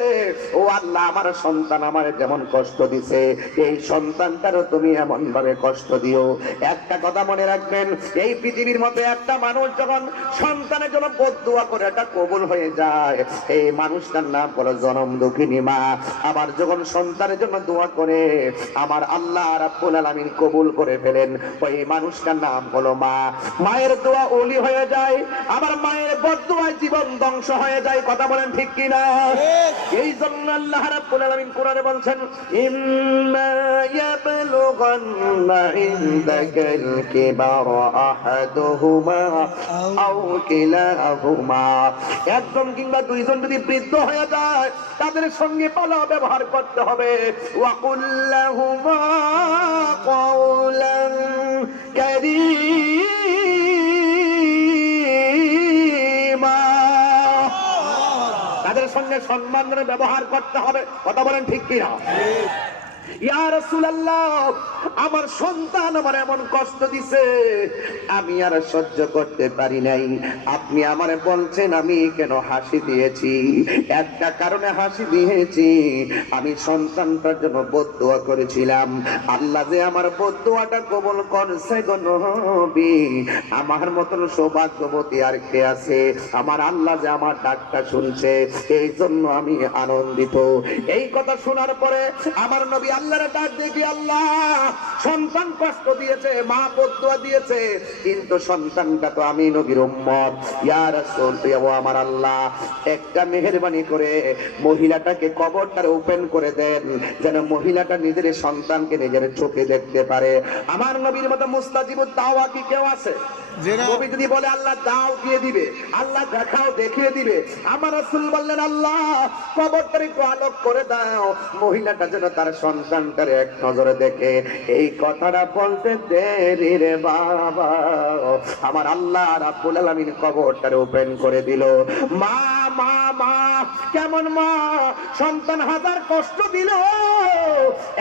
ও আল্লাহ, আমার সন্তান আমার যেমন কষ্ট দিছে এই সন্তানটারও তুমি এমন ভাবে কষ্ট দিও। একটা কথা মনে রাখবেন, এই পৃথিবীর মধ্যে একটা মানুষ যখন সন্তানের জন্য বদদুয়া করে এটা কবুল হয়ে যায়, এই মানুষটার নাম হলো জনম দুঃখিনী মা। আবার যখন সন্তানের জন্য দোয়া করে আমার আল্লাহ রাব্বুল আলামিন কবুল করে ফেলেন, ওই মানুষটার নাম হলো মা। মায়ের দোয়া ওলি হয়ে যায়, আবার মায়ের বদদুয়ায় জীবন ধ্বংস হয়ে যায়। কথা বলেন ঠিক কিনা? এই জন্য আল্লাহ রাব্বুল আলামিন কোরআনে বলছেন, ইম্মা ইয়াবলুগান্না ইনদাকাল কিবারা আহাদুহুমা আও কিলাহুমা, একজন কিংবা দুইজন যদি বৃদ্ধ হয়ে যায় তাদের সঙ্গে ভালো ব্যবহার করতে হবে। ওয়া কুল্লাহুমা কাওলান কারীমা, তাদের সঙ্গে সম্মানের ব্যবহার করতে হবে। কথা বলেন ঠিক কিনা? ইয়া রাসূলুল্লাহ, আমার সন্তান আমার এমন কষ্ট দিছে আমি আর সহ্য করতে পারি নাই। আপনি আমারে বলছেন আমি কেন হাসি দিয়েছি? একটা কারণে হাসি দিয়েছি, আমি সন্তানটার জন্য বদদুয়া করেছিলাম। আল্লাহ যে আমার বদদুয়াটা কবুল করছে গো নবী, আমার মতন সৌভাগ্যবতী আর কে আছে? আমার আল্লাহ যে আমার ডাকটা শুনছে, এই জন্য আমি আনন্দিত। এই কথা শোনার পরে আমার নবী আল্লাহর ডাক দেখি, আল্লাহ, সন্তান কষ্ট দিয়েছে, মা বদদুয়া দিয়েছে, কিন্তু সন্তানটা তো আমি নবীর উম্মত। ইয়া রাসূল, ও আমার আল্লাহ, একটা মেহেরবানি করে মহিলাটাকে কবরটার ওপেন করে দেন, যেন মহিলাটা নিজের সন্তানকে নিজের চোখে দেখতে পারে। আমার নবীর মতো মুস্তাজিবুদ দাওয়া কি কেউ আছে? নবী যদি বলে আল্লাহ দাও দিয়ে দিবে, আল্লাহ দেখাও দেখিয়ে দিবে। আমার রাসূল বললেন, আল্লাহ কবরটার একটু আলোক করে দাও, মহিলাটা যেন তার সন্তানটার এক নজরে দেখে। এই কথাটা বলতে দেরি রে বাবা, আমার আল্লাহ রাব্বুল আলামিন কবরটার ওপেন করে দিল। মা মা মা, কেমন মা? সন্তান হাজার কষ্ট দিল,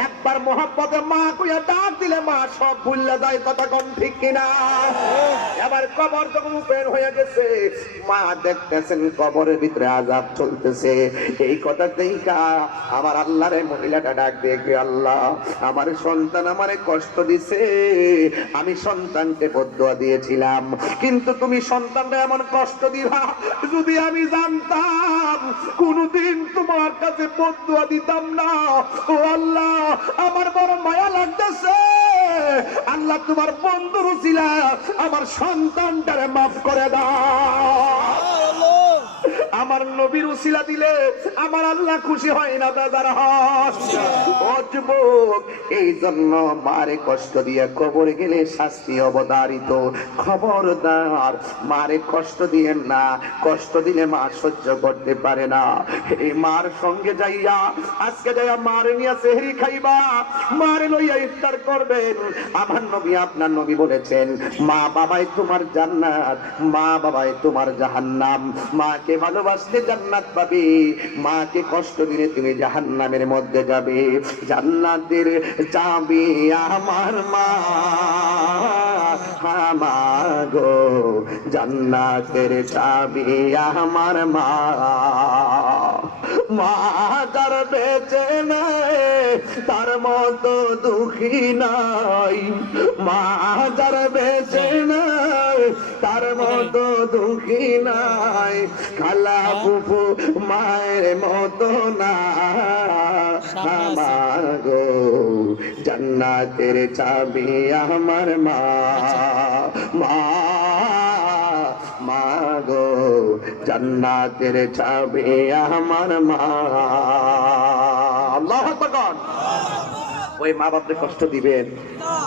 একবার মহব্বতে মা কইয়া ডাক দিলে মা সব ভুলে যায়। কথা কোন ঠিক কিনা? এবার কবর যখন ওপেন হয়ে গেছে, মা দেখতেছেন কবরের ভিতরে আযাব চলতেছে। এই কথা দেখা আমার আল্লাহর মহিলাটা ডাক দিয়ে, আল্লাহ আমার সন্তান আমারে কষ্ট দিছে, আমি সন্তানকে বদদুয়া দিয়েছিলাম, কিন্তু তুমি সন্তানটা এমন কষ্ট দিবা, যদি আমি জানতাম কোনদিন তোমার কাছে বদদুয়া দিতাম না। ও আল্লাহ আমার বড় মায়া লাগতেছে, আল্লাহ তোমার বন্ধুর উসিলা আমার সন্তানটারে মাফ করে দাও। আমার নবীর উসিলা দিলে আমার আল্লাহ খুশি হয় না দাদার হাস। ও যুবক, এই জন্য মারে কষ্ট দিয়ে কবরে গেলে শাস্তি অবধারিত। খবরদার মারে কষ্ট দিয়েন না, কষ্ট দিলে মা সহ্য করতে পারে না। এই মার সঙ্গে যাইয়া আজকে যাইয়া মারে নিয়ে সেহরি খাইবা, মারে লইয়া ইফতার করবেন। আমার নবী আপনার নবী বলেছেন, মা বাবাই তোমার জান্নাত, মা বাবাই তোমার জাহান্নাম। মাকে ভালোবাসলে জান্নাত পাবে, মাকে কষ্ট দিলে তুমি জাহান্নামের মধ্যে যাবে। জান্নাতের চাবি আমার মা, আমার গো জান্নাতের চাবি আমার মা। মা যার বেঁচে নাই তার মতো দুঃখী নাই, মা যার বেঁচে নাই তার মতো দুঃখী নাই। খালা ফুফু মায়ের মতো না, আমার গো জান্নাতের চাবি আমার মা। মা মা গো জান্নাতের চাবি আমার মা। আল্লাহু আকবার। ওই মা বাপরে কষ্ট দিবেন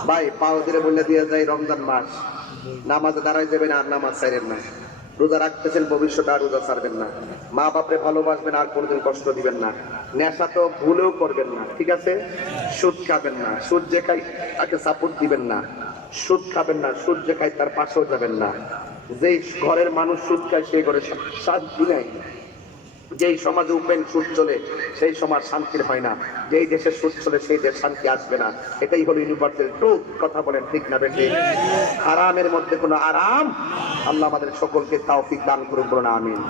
ভাই, পাও ধরে বলে দিয়ে যায় রমজান মাস, নামাজে দাঁড়াই যাবেন আর নামাজ ছাড়েন না, রোজা রাখতেছেন ভবিষ্যতে আর রোজা ছাড়বেন না, মা বাপরে ভালোবাসবেন আর কোনোদিন কষ্ট দিবেন না, নেশা তো ভুলেও করবেন না, ঠিক আছে? সুদ খাবেন না, সুদ যে খাই তাকে সাপোর্ট দিবেন না, সুদ খাবেন না, সুদ যে খাই তার পাশেও যাবেন না। যেই ঘরের মানুষ সুদ খায় সেই ঘরে শান্তি নাই, যেই সমাজে ওপেন সুদ চলে সেই সমাজ শান্তির হয় না, যেই দেশে সুদ চলে সেই দেশ শান্তি আসবে না। এটাই হলো ইউনিভার্সাল ট্রুথ। কথা বলেন ঠিক না বেঠিক? হারামের মধ্যে কোনো আরাম। আল্লাহ আমাদের সকলকে তৌফিক দান করুন, বলুন আমিন।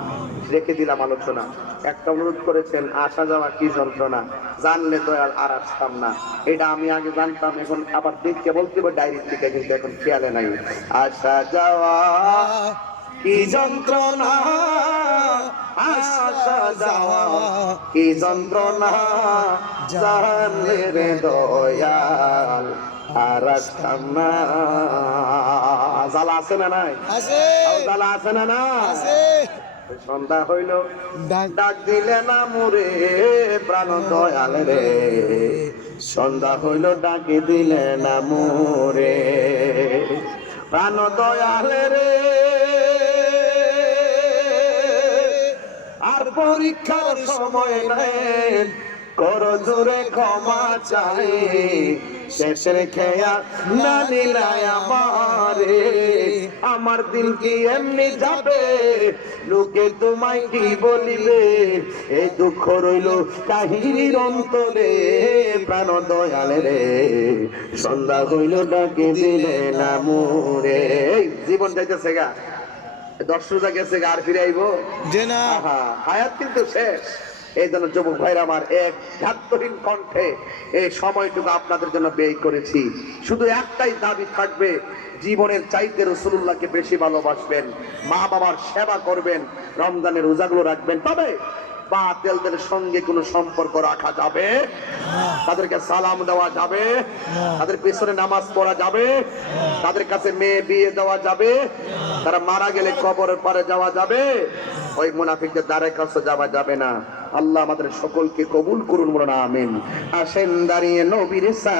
রেখে দিলাম আলোচনা। একটা অনুরোধ করেছেন, আসা যাওয়া কি যন্ত্রণা, জানলে তো আর আসতাম না। এটা আমি আগে জানতাম, এখন আবার দেখতে বলতে হবে ডায়েরির থেকে, কিন্তু এখন খেয়ালে নাই। আসা যাওয়া কি যন্ত্রণা, আসা যাওয়া কি যন্ত্রণা, জানলে রে দয়াল আর আসতাম না। জ্বালা আছে না নাই? জ্বালা আছে না না? সন্ধ্যা হইল ডাক দিলে না মোরে প্রাণ দয়াল রে, সন্ধ্যা হইল ডাকি দিলে না মোরে প্রাণ দয়াল রে। আর পরীক্ষার সময় নাই, করো জোরে ক্ষমা চাই, শেষের খেয়া না নিলাই আমারে। আমার দিন কি এমনি যাবে, লোকে তোমায় কি বলিবে, এই দুঃখ রইল কাহিনীর অন্তরে প্রাণ দয়াল রে, সন্ধ্যা হইল ডাকে দিলে না মোরে। জীবন যাইতেছে গা, 10 রোজা গেছে গা, আর ফিরে আইবো না, হায়াত কিন্তু শেষ। এই জন্য যুবক ভাইরা আমার, এক ধাত্রহীন কণ্ঠে এই সময়টুকু আপনাদের জন্য ব্যয় করেছি। শুধু একটাই দাবি থাকবে, জীবনের চাইতে রাসূলুল্লাহকে বেশি ভালোবাসবেন, মা বাবার সেবা করবেন, রমজানের রোজাগুলো রাখবেন। তবে বাতিলদের সঙ্গে কোনো সম্পর্ক রাখা যাবে, তাদেরকে সালাম দেওয়া যাবে, তাদের পেছনে নামাজ পড়া যাবে, তাদের কাছে মেয়ে বিয়ে দেওয়া যাবে, তারা মারা গেলে কবরের পারে যাওয়া যাবে, ওই মুনাফিকদের দ্বারের কাছে যাওয়া যাবে না। আল্লাহ আমাদের সকলকে কবুল করুন, বলুন আমিন। আসেন দাঁড়িয়ে নবীর